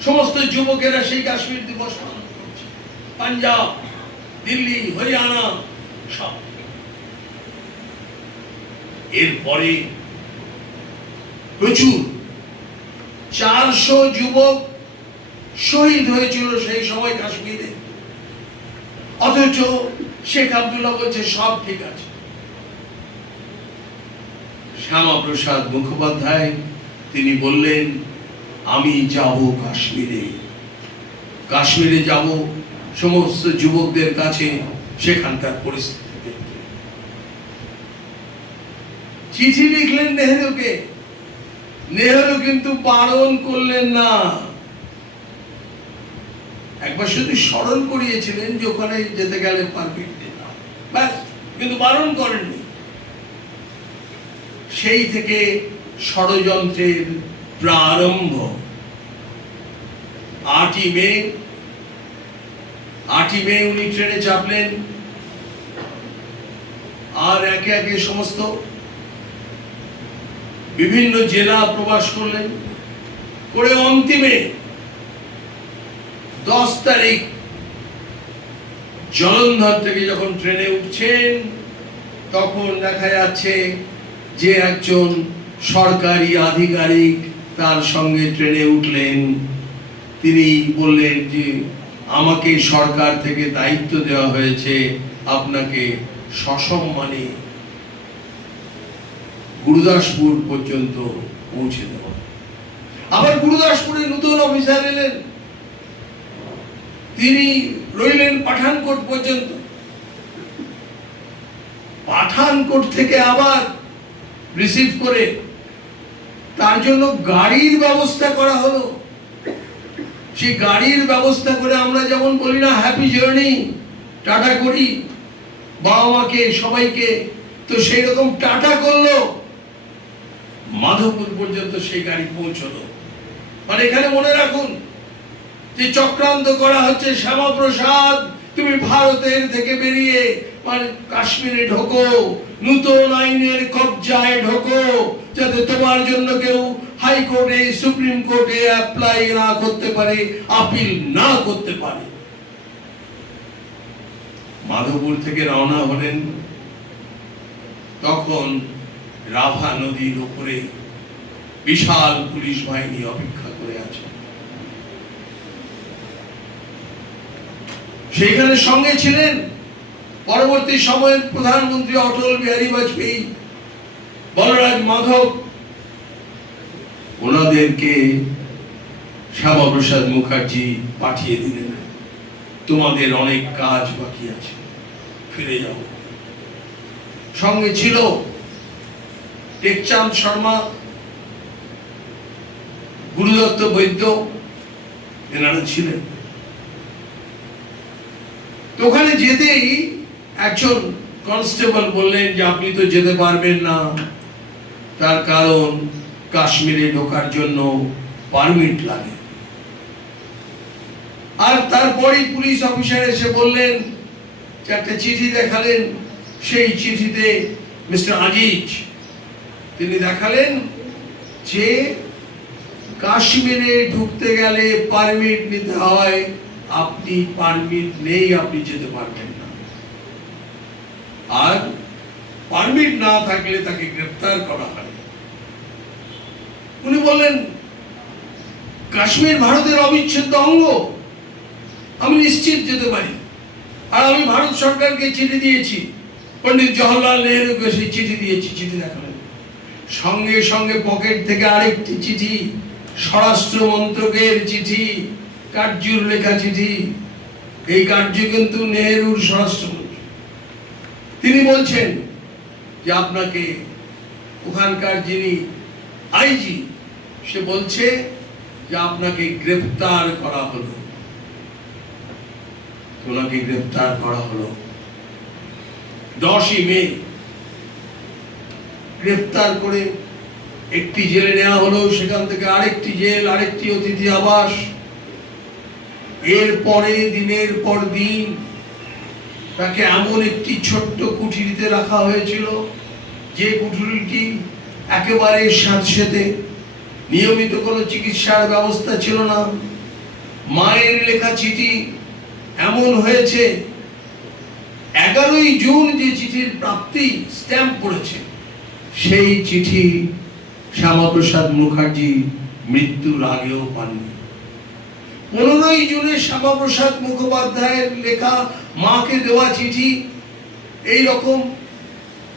সমস্ত যুবকেরা সেই কাশ্মীর দিবস পালন করছে। পাঞ্জাব, দিল্লি, হরিয়ানা সব। এরপরে প্রচুর 400 যুবক শহীদ হয়েছিল সেই সময় কাশ্মীরে। অথচ শেখ আব্দুল্লাহ বলছে সব ঠিক আছে। শ্যামাপ্রসাদ মুখোপাধ্যায় তিনি বললেন আমি যাব কাশ্মীরে, কাশ্মীরে যাব সমস্ত যুবকদের কাছে সেখানকার পরিস্থিতি দেখতে। চিঠি লিখলেন নেহেরুকে। নেহেরু কিন্তু বারণ করলেন না, একবার শুধু স্মরণ করিয়েছিলেন যে ওখানে যেতে গেলে পারমিট দিতে হবে, ব্যাস, কিন্তু বারণ করেননি। সেই থেকে ষড়যন্ত্রের প্রারম্ভ। 8ই মে উনি ট্রেনে চাপলেন, আর একে একে সমস্ত বিভিন্ন জেলা প্রবাস করলেন, করে অন্তিমে 10 তারিখ জলন্ধর থেকে যখন ট্রেনে উঠছেন তখন দেখা যাচ্ছে যে একজন সরকারি আধিকারিক তার সঙ্গে ট্রেনে উঠলেন। তিনি বললেন যে আমাকে সরকার থেকে দায়িত্ব দেওয়া হয়েছে আপনাকে সসম্মানে গুরুদাসপুর পর্যন্ত পৌঁছে দেওয়া। আবার গুরুদাসপুরে নতুন অফিসার এলেন, তিনি রইলেন পাঠানকোট পর্যন্ত। পাঠানকোট থেকে আবার রিসিভ করে তার জন্য গাড়ির ব্যবস্থা করা হলো। সেই গাড়ির ব্যবস্থা করে আমরা যেমন বলি না হ্যাপি জার্নি, টাটা করি বাবা মাকে সবাইকে, তো সেই রকম টাটা করলো। মাধবপুর পর্যন্ত সেই গাড়ি পৌঁছলো। মানে এখানে মনে রাখুন যে চক্রান্ত করা হচ্ছে, শ্যামাপ্রসাদ তুমি ভারতের থেকে বেরিয়ে মানে কাশ্মীরে ঢোকো, নতুন আইনের কবজায় ঢোকো, যাতে তোমার জন্য কেউ হাইকোর্টে সুপ্রিম কোর্টে অ্যাপ্লাই না করতে পারে, আপিল না করতে পারে। মাধবপুর থেকে রওনা হলেন। তখন রাভা নদীর উপরে বিশাল পুলিশ বাহিনী অপেক্ষা করে আছে। সেখানে সঙ্গে ছিলেন পরবর্তী সময়ের প্রধানমন্ত্রী অটল বিহারী বাজপেয়ী, বলরাজ মাধব। ওনাদেরকে শ্যামাপ্রসাদ মুখার্জি পাঠিয়ে দিলেন, তোমাদের অনেক কাজ বাকি আছে, ফিরে যাও। সঙ্গে ছিল টেকচাঁদ শর্মা, গুরুদত্ত বৈদ্য, এনারা ছিলেন। তো ওখানে যেতেই একজন কনস্টেবল বললেন যে আপনি তো যেতে পারবেন না, তার কারণ কাশ্মীরে ঢোকার জন্য পারমিট লাগে। আর তারপরেই পুলিশ অফিসার এসে বললেন, একটা চিঠি দেখালেন। সেই চিঠিতে মিস্টার আজিজ তিনি দেখালেন যে কাশ্মীরে ঢুকতে গেলে পারমিট নিতে হয়, আপনি পারমিট নেই, আপনি যেতে পারবেন না। আর পারমিট না থাকলে তাকে গ্রেফতার করা হয়। উনি বললেন কাশ্মীর ভারতের অবিচ্ছেদ্য অঙ্গ, আমি নিশ্চিত যেতে পারি। আর আমি ভারত সরকারকে চিঠি দিয়েছি, পণ্ডিত জওহরলাল নেহরুকে সেই চিঠি দিয়েছি, চিঠি দেখালেন। সঙ্গে সঙ্গে পকেট থেকে আরেকটি চিঠি, স্বরাষ্ট্র মন্ত্রকের চিঠি, কার্যুর লেখা চিঠি। এই কার্য কিন্তু নেহরুর স্বরাষ্ট্রমন্ত্রী। তিনি বলছেন যে আপনাকে, ওখানকার যিনি আইজি, সে বলছে যে আপনাকে গ্রেফতার করা হলো, ওনাকে গ্রেফতার করা হলো 10ই মে। গ্রেফতার করে একটি জেলে নেওয়া হলো, সেখান থেকে আরেকটি জেল, আরেকটি অতিথি আবাস। এরপরে দিনের পর দিন তাকে এমন একটি ছোট্ট কুঠুরিতে রাখা হয়েছিল, যে কুঠুরিটি একেবারে স্যাঁতসেঁতে, নিয়মিত কোনো চিকিৎসার ব্যবস্থা ছিল না। মায়ের লেখা চিঠি এমন হয়েছে, 11ই জুন যে চিঠির প্রাপ্তি স্ট্যাম্প পড়েছে, সেই চিঠি শ্যামাপ্রসাদ মুখার্জি মৃত্যুর আগেও পাননি। 15ই জুনে শ্যামাপ্রসাদ মুখোপাধ্যায়ের লেখা মাকে দেওয়া চিঠি, এই রকম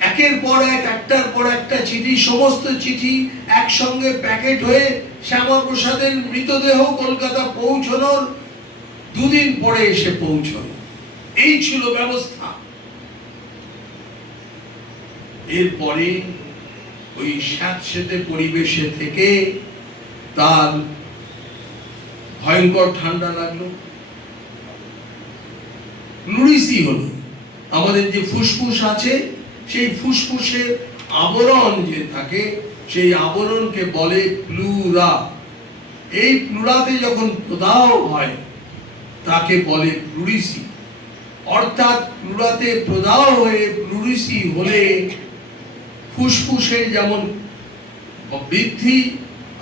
একের পর এক, একটার পর একটা চিঠি, সমস্ত চিঠি একসঙ্গে প্যাকেট হয়ে শ্যামাপ্রসাদের মৃতদেহ কলকাতা পৌঁছানোর 2 দিন পরে এসে পৌঁছলো। এই ছিল ব্যবস্থা। এরপরে ওই স্যাঁতসেঁতে পরিবেশে থেকে তার ভয়ঙ্কর ঠান্ডা লাগলো, প্লুরিসি হলো। আমাদের যে ফুসফুস আছে, সেই ফুসফুসের আবরণ যে থাকে, সেই আবরণকে বলে প্লুরা। এই প্লুরাতে যখন প্রদাহ হয় তাকে বলে প্লুরিসি। অর্থাৎ প্লুরাতে প্রদাহ হয়ে প্লুরিসি হলে ফুসফুসের যেমন বৃদ্ধি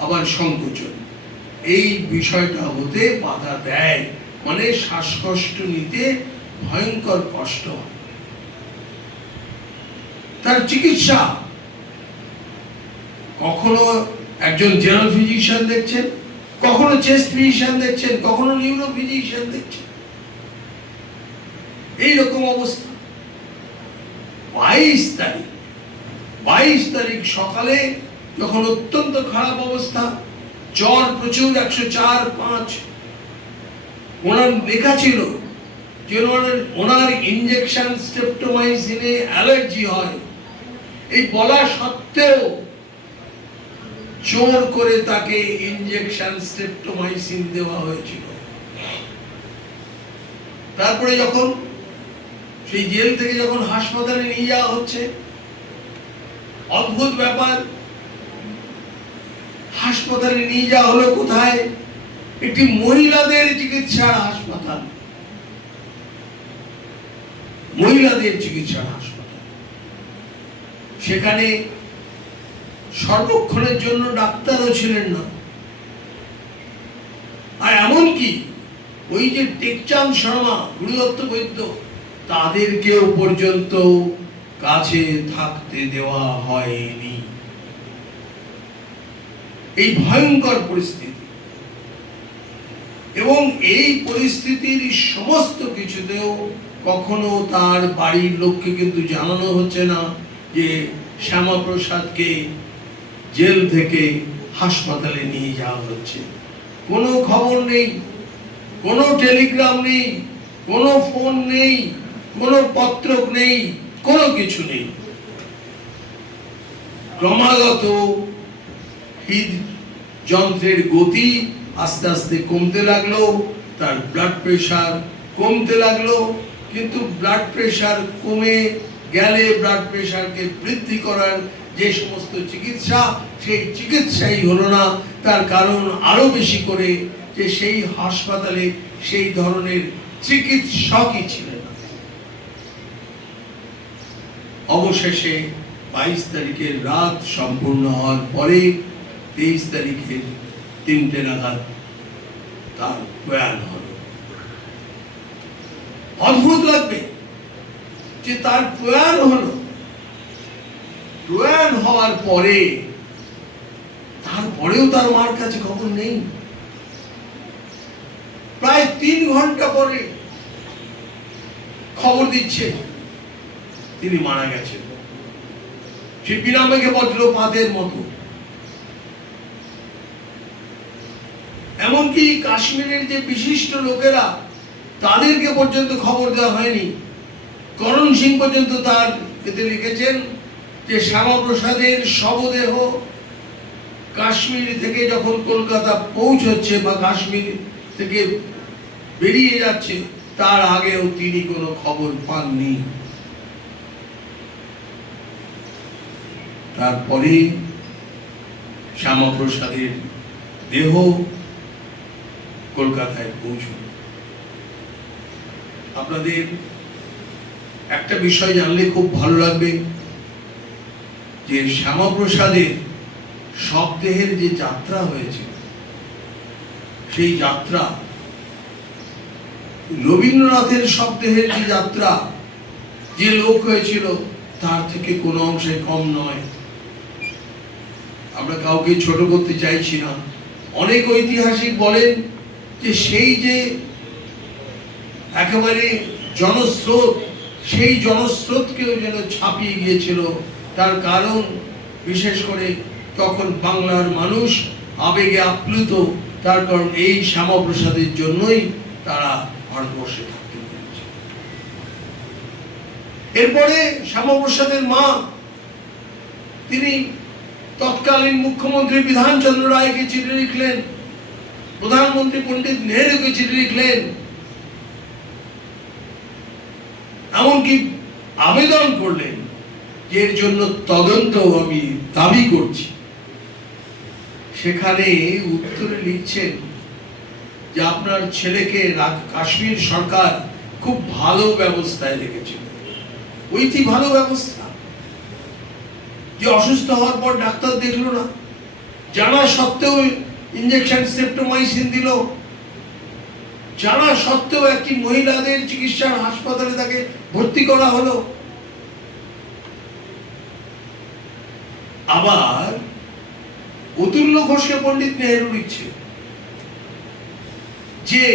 আবার সংকোচন, এই বিষয়টা হতে বাধা দেয়, মানে শ্বাসকষ্ট নিতে ভয়ঙ্কর কষ্ট হয়। তার চিকিৎসা, কখনো একজন জেনারেল ফিজিশিয়ান দেখছেন, কখনো চেস্ট ফিজিশিয়ান দেখছেন, কখনো নিউরো ফিজিশিয়ান দেখছেন, এইরকম অবস্থা। 22 তারিখ সকালে যখন অত্যন্ত খারাপ অবস্থা, জ্বর প্রচুর, 104.5, ওনার লেখা ছিল যে ওনার ইনজেকশন স্ট্রেপ্টোমাইসিনে অ্যালার্জি হয়। এই বলা সত্ত্বেও জোর করে তাকে ইনজেকশন স্ট্রেপ্টোমাইসিন দেওয়া হয়েছিল। তারপরে যখন সেই জেল থেকে যখন হাসপাতালে নিয়ে যাওয়া হচ্ছে, অদ্ভুত ব্যাপার, হাসপাতালে নিয়ে যাওয়া হলো কোথায়? একটি মহিলাদের চিকিৎসার হাসপাতাল, মহিলাদের চিকিৎসার হাসপাতাল। সেখানে সর্বক্ষণের জন্য ডাক্তারও ছিলেন না। আর এমনকি ওই যে টেকচাঁদ শর্মা, গুরুদত্ত বৈদ্য, তাদেরকেও পর্যন্ত কাছে থাকতে দেওয়া হয়নি। এই ভয়ঙ্কর পরিস্থিতি, এবং এই পরিস্থিতির সমস্ত কিছুতেও কখনো তার বাড়ির লোককে কিন্তু জানানো হচ্ছে না যে শ্যামাপ্রসাদকে জেল থেকে হাসপাতালে নিয়ে যাওয়া হচ্ছে। কোনো খবর নেই, কোনো টেলিগ্রাম নেই, কোনো ফোন নেই, কোনো পত্র নেই, কোনো কিছু নেই। ক্রমাগত হৃদযন্ত্রের গতি আস্তে আস্তে কমতে লাগলো, তার ব্লাড প্রেশার কমতে লাগলো। কিন্তু ব্লাড প্রেশার কমে গেলে ব্লাড প্রেশারকে বৃদ্ধি করার যে সমস্ত চিকিৎসা, সেই চিকিৎসাই হলো না। তার কারণ আরো বেশি করে যে সেই হাসপাতালে সেই ধরনের চিকিৎসকই ছিলেন না। অবশেষে 22 তারিখের রাত সম্পূর্ণ হওয়ার পরে 23 তারিখের 3টে নাগাদ তার প্রয়াণ হলো। অদ্ভুত লাগবে যে তার প্রয়াণ হলো। প্রয়াণ হওয়ার পরে তারপরেও তার মার কাছে খবর নেই। প্রায় 3 ঘন্টা পরে খবর দিচ্ছে তিনি মারা গেছেন। সে বিরামেঘে বজ্রপাতের মতো। এমনকি কাশ্মীরের যে বিশিষ্ট লোকেরা, তাদেরকে পর্যন্ত খবর দেওয়া হয়নি। করণ সিং পর্যন্ত তার এতে লিখেছেন যে শ্যামাপ্রসাদের শবদেহ কাশ্মীর থেকে যখন কলকাতা পৌঁছচ্ছে বা কাশ্মীর থেকে বেরিয়ে যাচ্ছে, তার আগেও তিনি কোনো খবর পাননি। তারপরে শ্যামাপ্রসাদের দেহ কলকাতায় পৌঁছল। আপনাদের একটা বিষয় জানলে খুব ভালো লাগবে যে শ্যামাপ্রসাদের শবদেহের যে যাত্রা হয়েছে, সেই যাত্রা রবীন্দ্রনাথের শবদেহের যে যাত্রা যে লোক হয়েছিল তার থেকে কোনো অংশে কম নয়। আমরা কাউকে ছোট করতে চাইছি না। অনেক ঐতিহাসিক বলেন যে সেই যে একেবারে জনস্রোত, সেই জনস্রোতকেও যেন ছাপিয়ে গিয়েছিল। তার কারণ বিশেষ করে তখন বাংলার মানুষ আবেগে আপ্লুত, তার কারণ এই শ্যামাপ্রসাদের জন্যই তারা ভারতবর্ষে থাকতে পেরেছে। এরপরে শ্যামাপ্রসাদের মা, তিনি তৎকালীন মুখ্যমন্ত্রী বিধানচন্দ্র রায়কে চিঠি লিখলেন, প্রধানমন্ত্রী পণ্ডিত নেহরুকে চিঠি লিখলেন, এমনকি আবেদন করলেন যে এর জন্য তদন্ত আমি দাবি করছি। সেখানে উত্তরে লিখছেন যে আপনার ছেলেকে কাশ্মীর সরকার খুব ভালো ব্যবস্থায় রেখেছিল। ওইটি ভালো ব্যবস্থা যে অসুস্থ হওয়ার পর ডাক্তার দেখলো না, জানা সত্ত্বেও ইঞ্জেকশন সেপ্টোমাইসিন দিল, জানা সত্ত্বেও একটি মহিলাদের চিকিৎসার হাসপাতালে তাকে ভর্তি করা হলো। আবার অতুল্য ঘোষকে পণ্ডিত নেহেরু লিখছে যে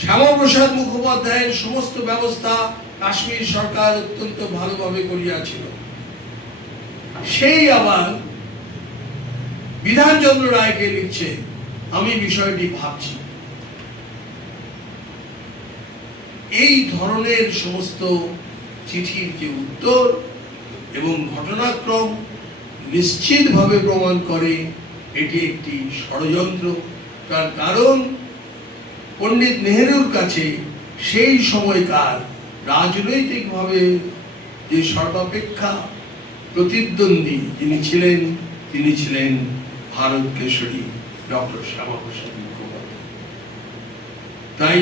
শ্যামাপ্রসাদ মুখোপাধ্যায়ের সমস্ত ব্যবস্থা কাশ্মীর সরকার অত্যন্ত ভালোভাবে করিয়াছিল। সেই আবার বিধানচন্দ্র রায়কে লিখছে, আমি বিষয়টি ভাবছি। এই ধরনের সমস্ত চিঠির যে উত্তর এবং ঘটনাক্রম নিশ্চিতভাবে প্রমাণ করে এটি একটি ষড়যন্ত্র। তার কারণ পণ্ডিত নেহেরুর কাছে সেই সময়কার রাজনৈতিকভাবে যে সর্বাপেক্ষা প্রতিদ্বন্দ্বী যিনি ছিলেন, তিনি ছিলেন ভারত কেশরী ডক্টর শ্যামাপ্রসাদ মুখোপাধ্যায়। তাই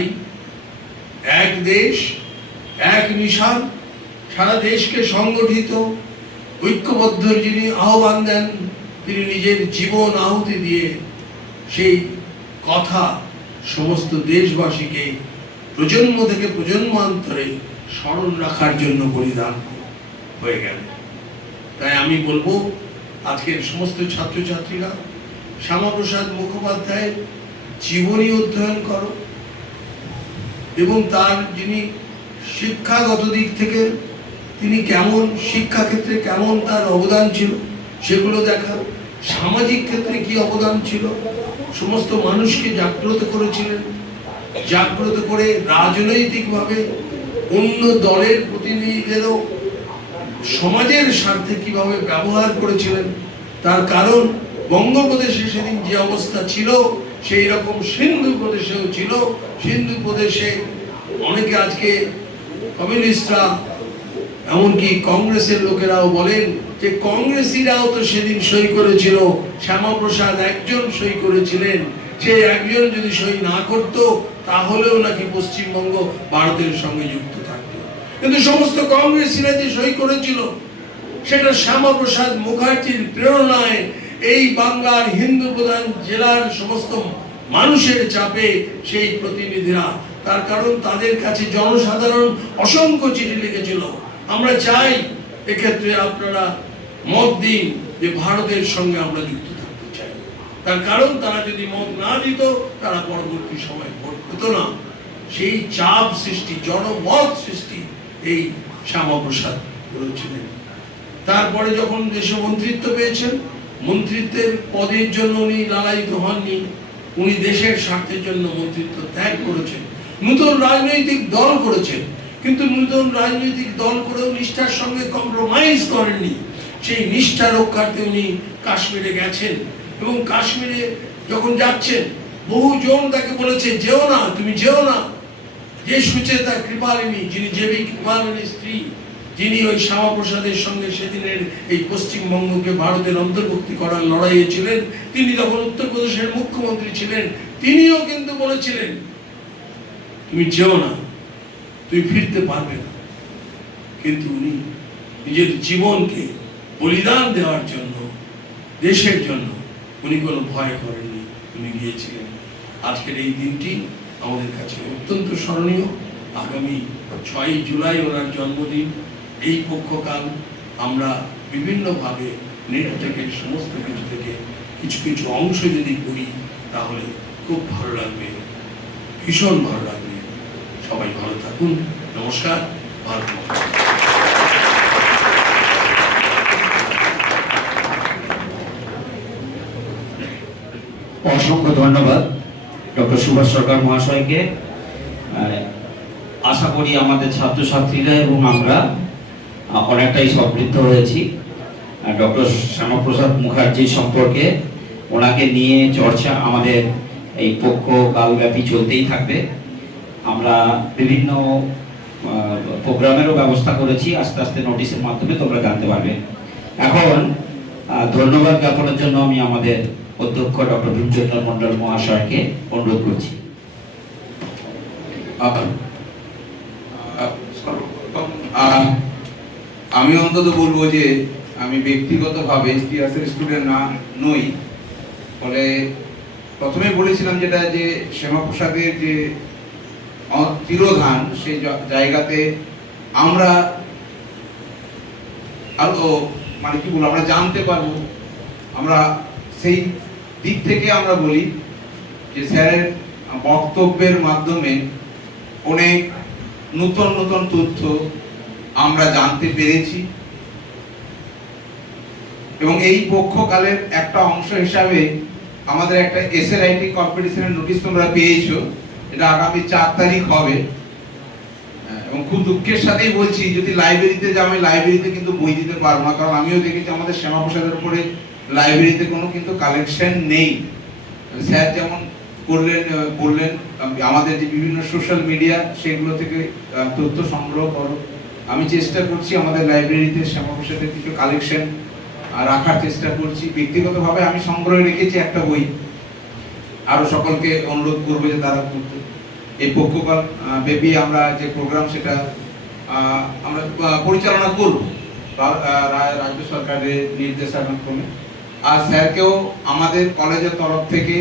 এক দেশ, এক মিশন, সারা দেশকে সংগঠিত ঐক্যবদ্ধ যিনি আহ্বান দেন, তিনি নিজের জীবন আহুতি দিয়ে সেই কথা সমস্ত দেশবাসীকে প্রজন্ম থেকে প্রজন্মান্তরে স্মরণ রাখার জন্য বলিদান হয়ে গেল। তাই আমি বলবো আজকের সমস্ত ছাত্রছাত্রীরা শ্যামাপ্রসাদ মুখোপাধ্যায়ের জীবনী অধ্যয়ন করো এবং তার যিনি শিক্ষাগত দিক থেকে তিনি কেমন, শিক্ষাক্ষেত্রে কেমন তার অবদান ছিল সেগুলো দেখা, সামাজিক ক্ষেত্রে কি অবদান ছিল, সমস্ত মানুষকে জাগ্রত করেছিলেন, জাগ্রত করে রাজনৈতিকভাবে অন্য দলের প্রতিনিধিদেরও সমাজের স্বার্থে কিভাবে ব্যবহার করেছিলেন। তার কারণ বঙ্গপ্রদেশে সেদিন যে অবস্থা ছিল সেই রকম সিন্ধু প্রদেশেও ছিল। সিন্ধু প্রদেশে অনেকে আজকে কমিউনিস্টরা, এমনকি কংগ্রেসের লোকেরাও বলেন যে কংগ্রেসীরাও তো সেদিন সই করেছিল, শ্যামাপ্রসাদ একজন সই করেছিলেন, সে একজন যদি সই না করত তাহলেও নাকি পশ্চিমবঙ্গ ভারতের সঙ্গে যুক্ত থাকত। কিন্তু সমস্ত কংগ্রেসীরা যে সই করেছিল সেটা শ্যামাপ্রসাদ মুখার্জির প্রেরণায় এই বাংলার হিন্দু প্রধান জেলার সমস্ত মানুষের চাপে সেই প্রতিনিধিরা, তার কারণ তাদের কাছে জনসাধারণ অসংখ্য চিঠি লিখেছিল। আমরা চাই এক্ষেত্রে আপনারা মত দিন যে ভারতের সঙ্গে আমরা যুক্ত থাকতে চাই। তার কারণ তারা যদি মত না দিত তারা পরবর্তী সময় ভোট পেত না। সেই চাপ সৃষ্টি, জনমত সৃষ্টি এই শ্যামাপ্রসাদ করেছিলেন। তারপরে যখন দেশে মন্ত্রিত্ব পেয়েছেন, মন্ত্রিত্বের পদের জন্য উনি লালায়িত হননি, উনি দেশের স্বার্থের জন্য মন্ত্রিত্ব ত্যাগ করেছেন, নতুন রাজনৈতিক দল করেছেন। কিন্তু নতুন রাজনৈতিক দল করেও নিষ্ঠার সঙ্গে কম্প্রোমাইজ করেননি। সেই নিষ্ঠা রক্ষার্থে উনি কাশ্মীরে গেছেন, এবং কাশ্মীরে যখন যাচ্ছেন বহুজন তাকে বলেছে যেও না, তুমি যেও না। যে সুচেতা কৃপালিনী, যিনি জেবি কৃপালিনীর স্ত্রী, যিনি ওই শ্যামাপ্রসাদের সঙ্গে সেদিনের এই পশ্চিমবঙ্গকে ভারতের অন্তর্ভুক্তি করার লড়াইয়ে ছিলেন, তিনি তখন উত্তরপ্রদেশের মুখ্যমন্ত্রী ছিলেন, তিনিও কিন্তু বলেছিলেন তুমি যেও না, তুমি ফিরতে পারবে না। কিন্তু উনি নিজের জীবনকে বলিদান দেওয়ার জন্য, দেশের জন্য উনি কোনো ভয় করেননি, উনি গিয়েছিলেন। আজকের এই দিনটি আমাদের কাছে অত্যন্ত স্মরণীয়। আগামী 6 জুলাই ওনার জন্মদিন। এই পক্ষকাল আমরা বিভিন্নভাবে নেট থেকে, সমস্ত কিছু থেকে কিছু কিছু অংশ যদি করি তাহলে খুব ভালো লাগবে, ভীষণ ভালো লাগবে। সবাই ভালো থাকুন। নমস্কার। ভারত মাতা। অসংখ্য ধন্যবাদ ডক্টর সুভাষ সরকার মহাশয়কে। আশা করি আমাদের ছাত্রছাত্রীরা এবং আমরা অনেকটাই সমৃদ্ধ হয়েছি। ডক্টর শ্যামাপ্রসাদ মুখার্জি সম্পর্কে ওনাকে নিয়ে চর্চা আমাদের এই পক্ষ কালব্যাপী চলতেই থাকবে। আমরা বিভিন্ন প্রোগ্রামেরও ব্যবস্থা করেছি, আস্তে আস্তে নোটিশের মাধ্যমে তোমরা জানতে পারবে। এখন ধন্যবাদ জ্ঞাপনের জন্য আমি আমাদের অধ্যক্ষ ডক্টর ভীমচন্দ্র মন্ডল মহাশয়কে অনুরোধ করছি। আমি অন্তত বলবো যে আমি ব্যক্তিগতভাবে ইতিহাসের স্টুডেন্ট না নই, ফলে প্রথমে বলেছিলাম যেটা যে শ্যামাপ্রসাদের যে তিরোধান, সেই জায়গাতে আমরা আরো মানে কি বলবো, আমরা জানতে পারবো। আমরা সেই দিক থেকে আমরা বলি যে স্যারের বক্তব্যের মাধ্যমে অনেক নতুন নতুন তথ্য আমরা জানতে পেরেছি, এবং এই পক্ষকালের একটা অংশ হিসাবে আমাদের একটা এসএ রাইটিং কম্পিটিশনের নোটিশ তোমরা পেয়েছো, এটা আগামী 4 তারিখ হবে। এবং খুব দুঃখের সাথেই বলছি, যদি লাইব্রেরিতে যাও, আমি লাইব্রেরিতে কিন্তু বই দিতে পারবো না, কারণ আমিও দেখেছি আমাদের শ্যামাপ্রসাদের উপরে লাইব্রেরিতে কোনো কিন্তু কালেকশন নেই। স্যার যেমন বললেন আমাদের যে বিভিন্ন সোশ্যাল মিডিয়া সেগুলো থেকে তথ্য সংগ্রহ করো। আমি চেষ্টা করছি আমাদের লাইব্রেরিতে শ্যামাপ্রসাদের কিছু কালেকশন রাখার চেষ্টা করছি। ব্যক্তিগতভাবে আমি সংগ্রহে রেখেছি একটা বই, আরো সকলকে অনুরোধ করবো যে তারা এই পক্ষকাল ব্যাপী আমরা যে প্রোগ্রাম সেটা আমরা পরিচালনা করব রাজ্য সরকারের নির্দেশানুক্রমে। আর স্যারকেও আমাদের কলেজের তরফ থেকে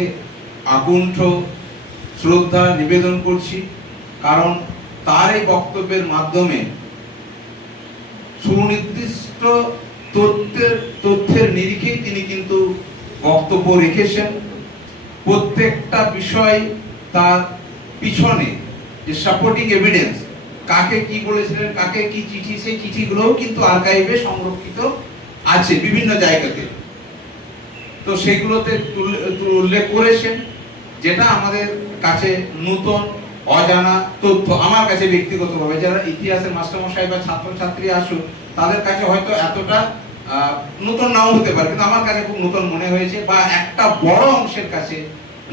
আকুণ্ঠ শ্রদ্ধা নিবেদন করছি, কারণ তার এই বক্তব্যের মাধ্যমে সুনির্দিষ্ট তথ্যের নিরিখেই তিনি কিন্তু বক্তব্য রেখেছেন। প্রত্যেকটা বিষয় তার পিছনে যে সাপোর্টিং এভিডেন্স, কাকে কি বলেছিলেন, কাকে কি চিঠি, সেই চিঠিগুলোও কিন্তু আর্কাইভে সংরক্ষিত আছে বিভিন্ন জায়গাতে। তো সেগুলোতে উল্লেখ করেছেন, যেটা আমাদের কাছে নতুন অজানা তথ্য। আমার কাছে ব্যক্তিগতভাবে যারা ইতিহাসের মাস্টারমশাই বা ছাত্রছাত্রী আসুক, তাদের কাছে হয়তো এতটা নতুন নাও হতে পারে, কিন্তু আমার কাছে খুব নতুন মনে হয়েছে, বা একটা বড় অংশের কাছে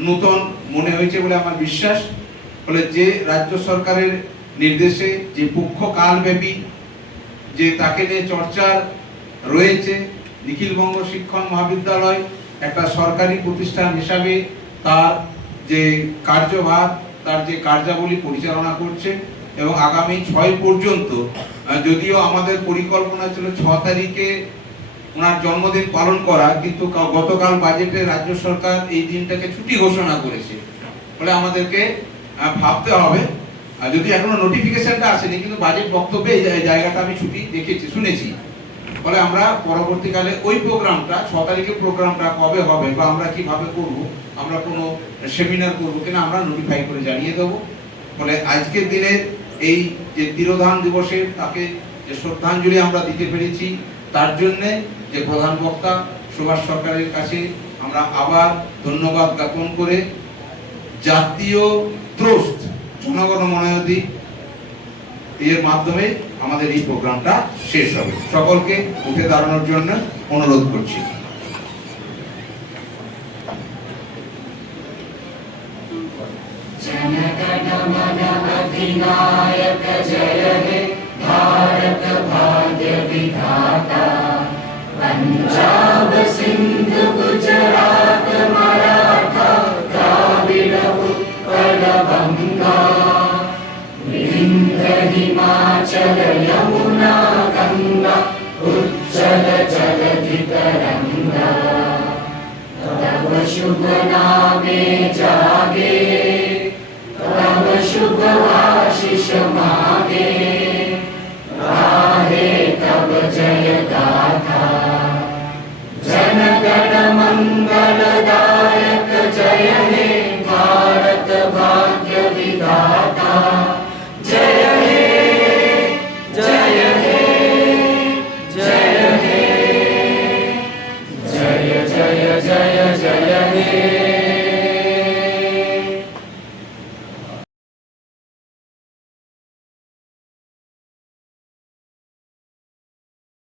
নতুন মনে হয়েছে বলে আমার বিশ্বাস। ফলে যে রাজ্য সরকারের নির্দেশে যে পক্ষকালব্যাপী যে তাকে নিয়ে চর্চা রয়েছে, নিখিলবঙ্গ শিক্ষণ মহাবিদ্যালয় একটা সরকারি প্রতিষ্ঠান হিসাবে তার যে কার্যভার, তার যে কার্যাবলী পরিচালনা করছে, এবং আগামী 6 পর্যন্ত, যদিও আমাদের পরিকল্পনা ছিল 6 তারিখে ওনার জন্মদিন পালন করা, কিন্তু গতকাল বাজেটে রাজ্য সরকার এই দিনটাকে ছুটি ঘোষণা করেছে। ফলে আমাদেরকে ভাবতে হবে, যদি এখনো নোটিফিকেশনটা আসেনি, কিন্তু বাজেট বক্তব্যে এই জায়গাটা আমি ছুটি দেখেছি, শুনেছি। ফলে আমরা পরবর্তীকালে ওই প্রোগ্রামটা 6 তারিখে প্রোগ্রামটা কবে হবে বা আমরা কিভাবে করব, আমরা কোনো সেমিনার করব কিনা আমরা নোটিফাই করে জানিয়ে দেবো। ফলে আজকের দিনের এই যে তিরোধান দিবসে তাকে যে শ্রদ্ধাঞ্জলি আমরা দিতে পেরেছি, তার জন্যে যে প্রধান বক্তা সুভাষ সরকারের কাছে আমরা আবার ধন্যবাদ জ্ঞাপন করে জাতীয় ত্রস্ত জনগণ মনোনয়ন এর মাধ্যমে আমাদের এই প্রোগ্রামটা শেষ হবে। সকলকে উঠে দাঁড়ানোর জন্য অনুরোধ করছি। जनगण मन अधिनायक जय हे भारत भाग्य विधाता। पंजाब सिंध गुजरात मराठा द्राविड़ उत्कल बंगा। विंध्य हिमाचल यमुना गंगा उज्जल जलधि तरंगा। तव शुभ नामे जागे, तव शुभ आशीष मागे। गाहे तव जय गाथा।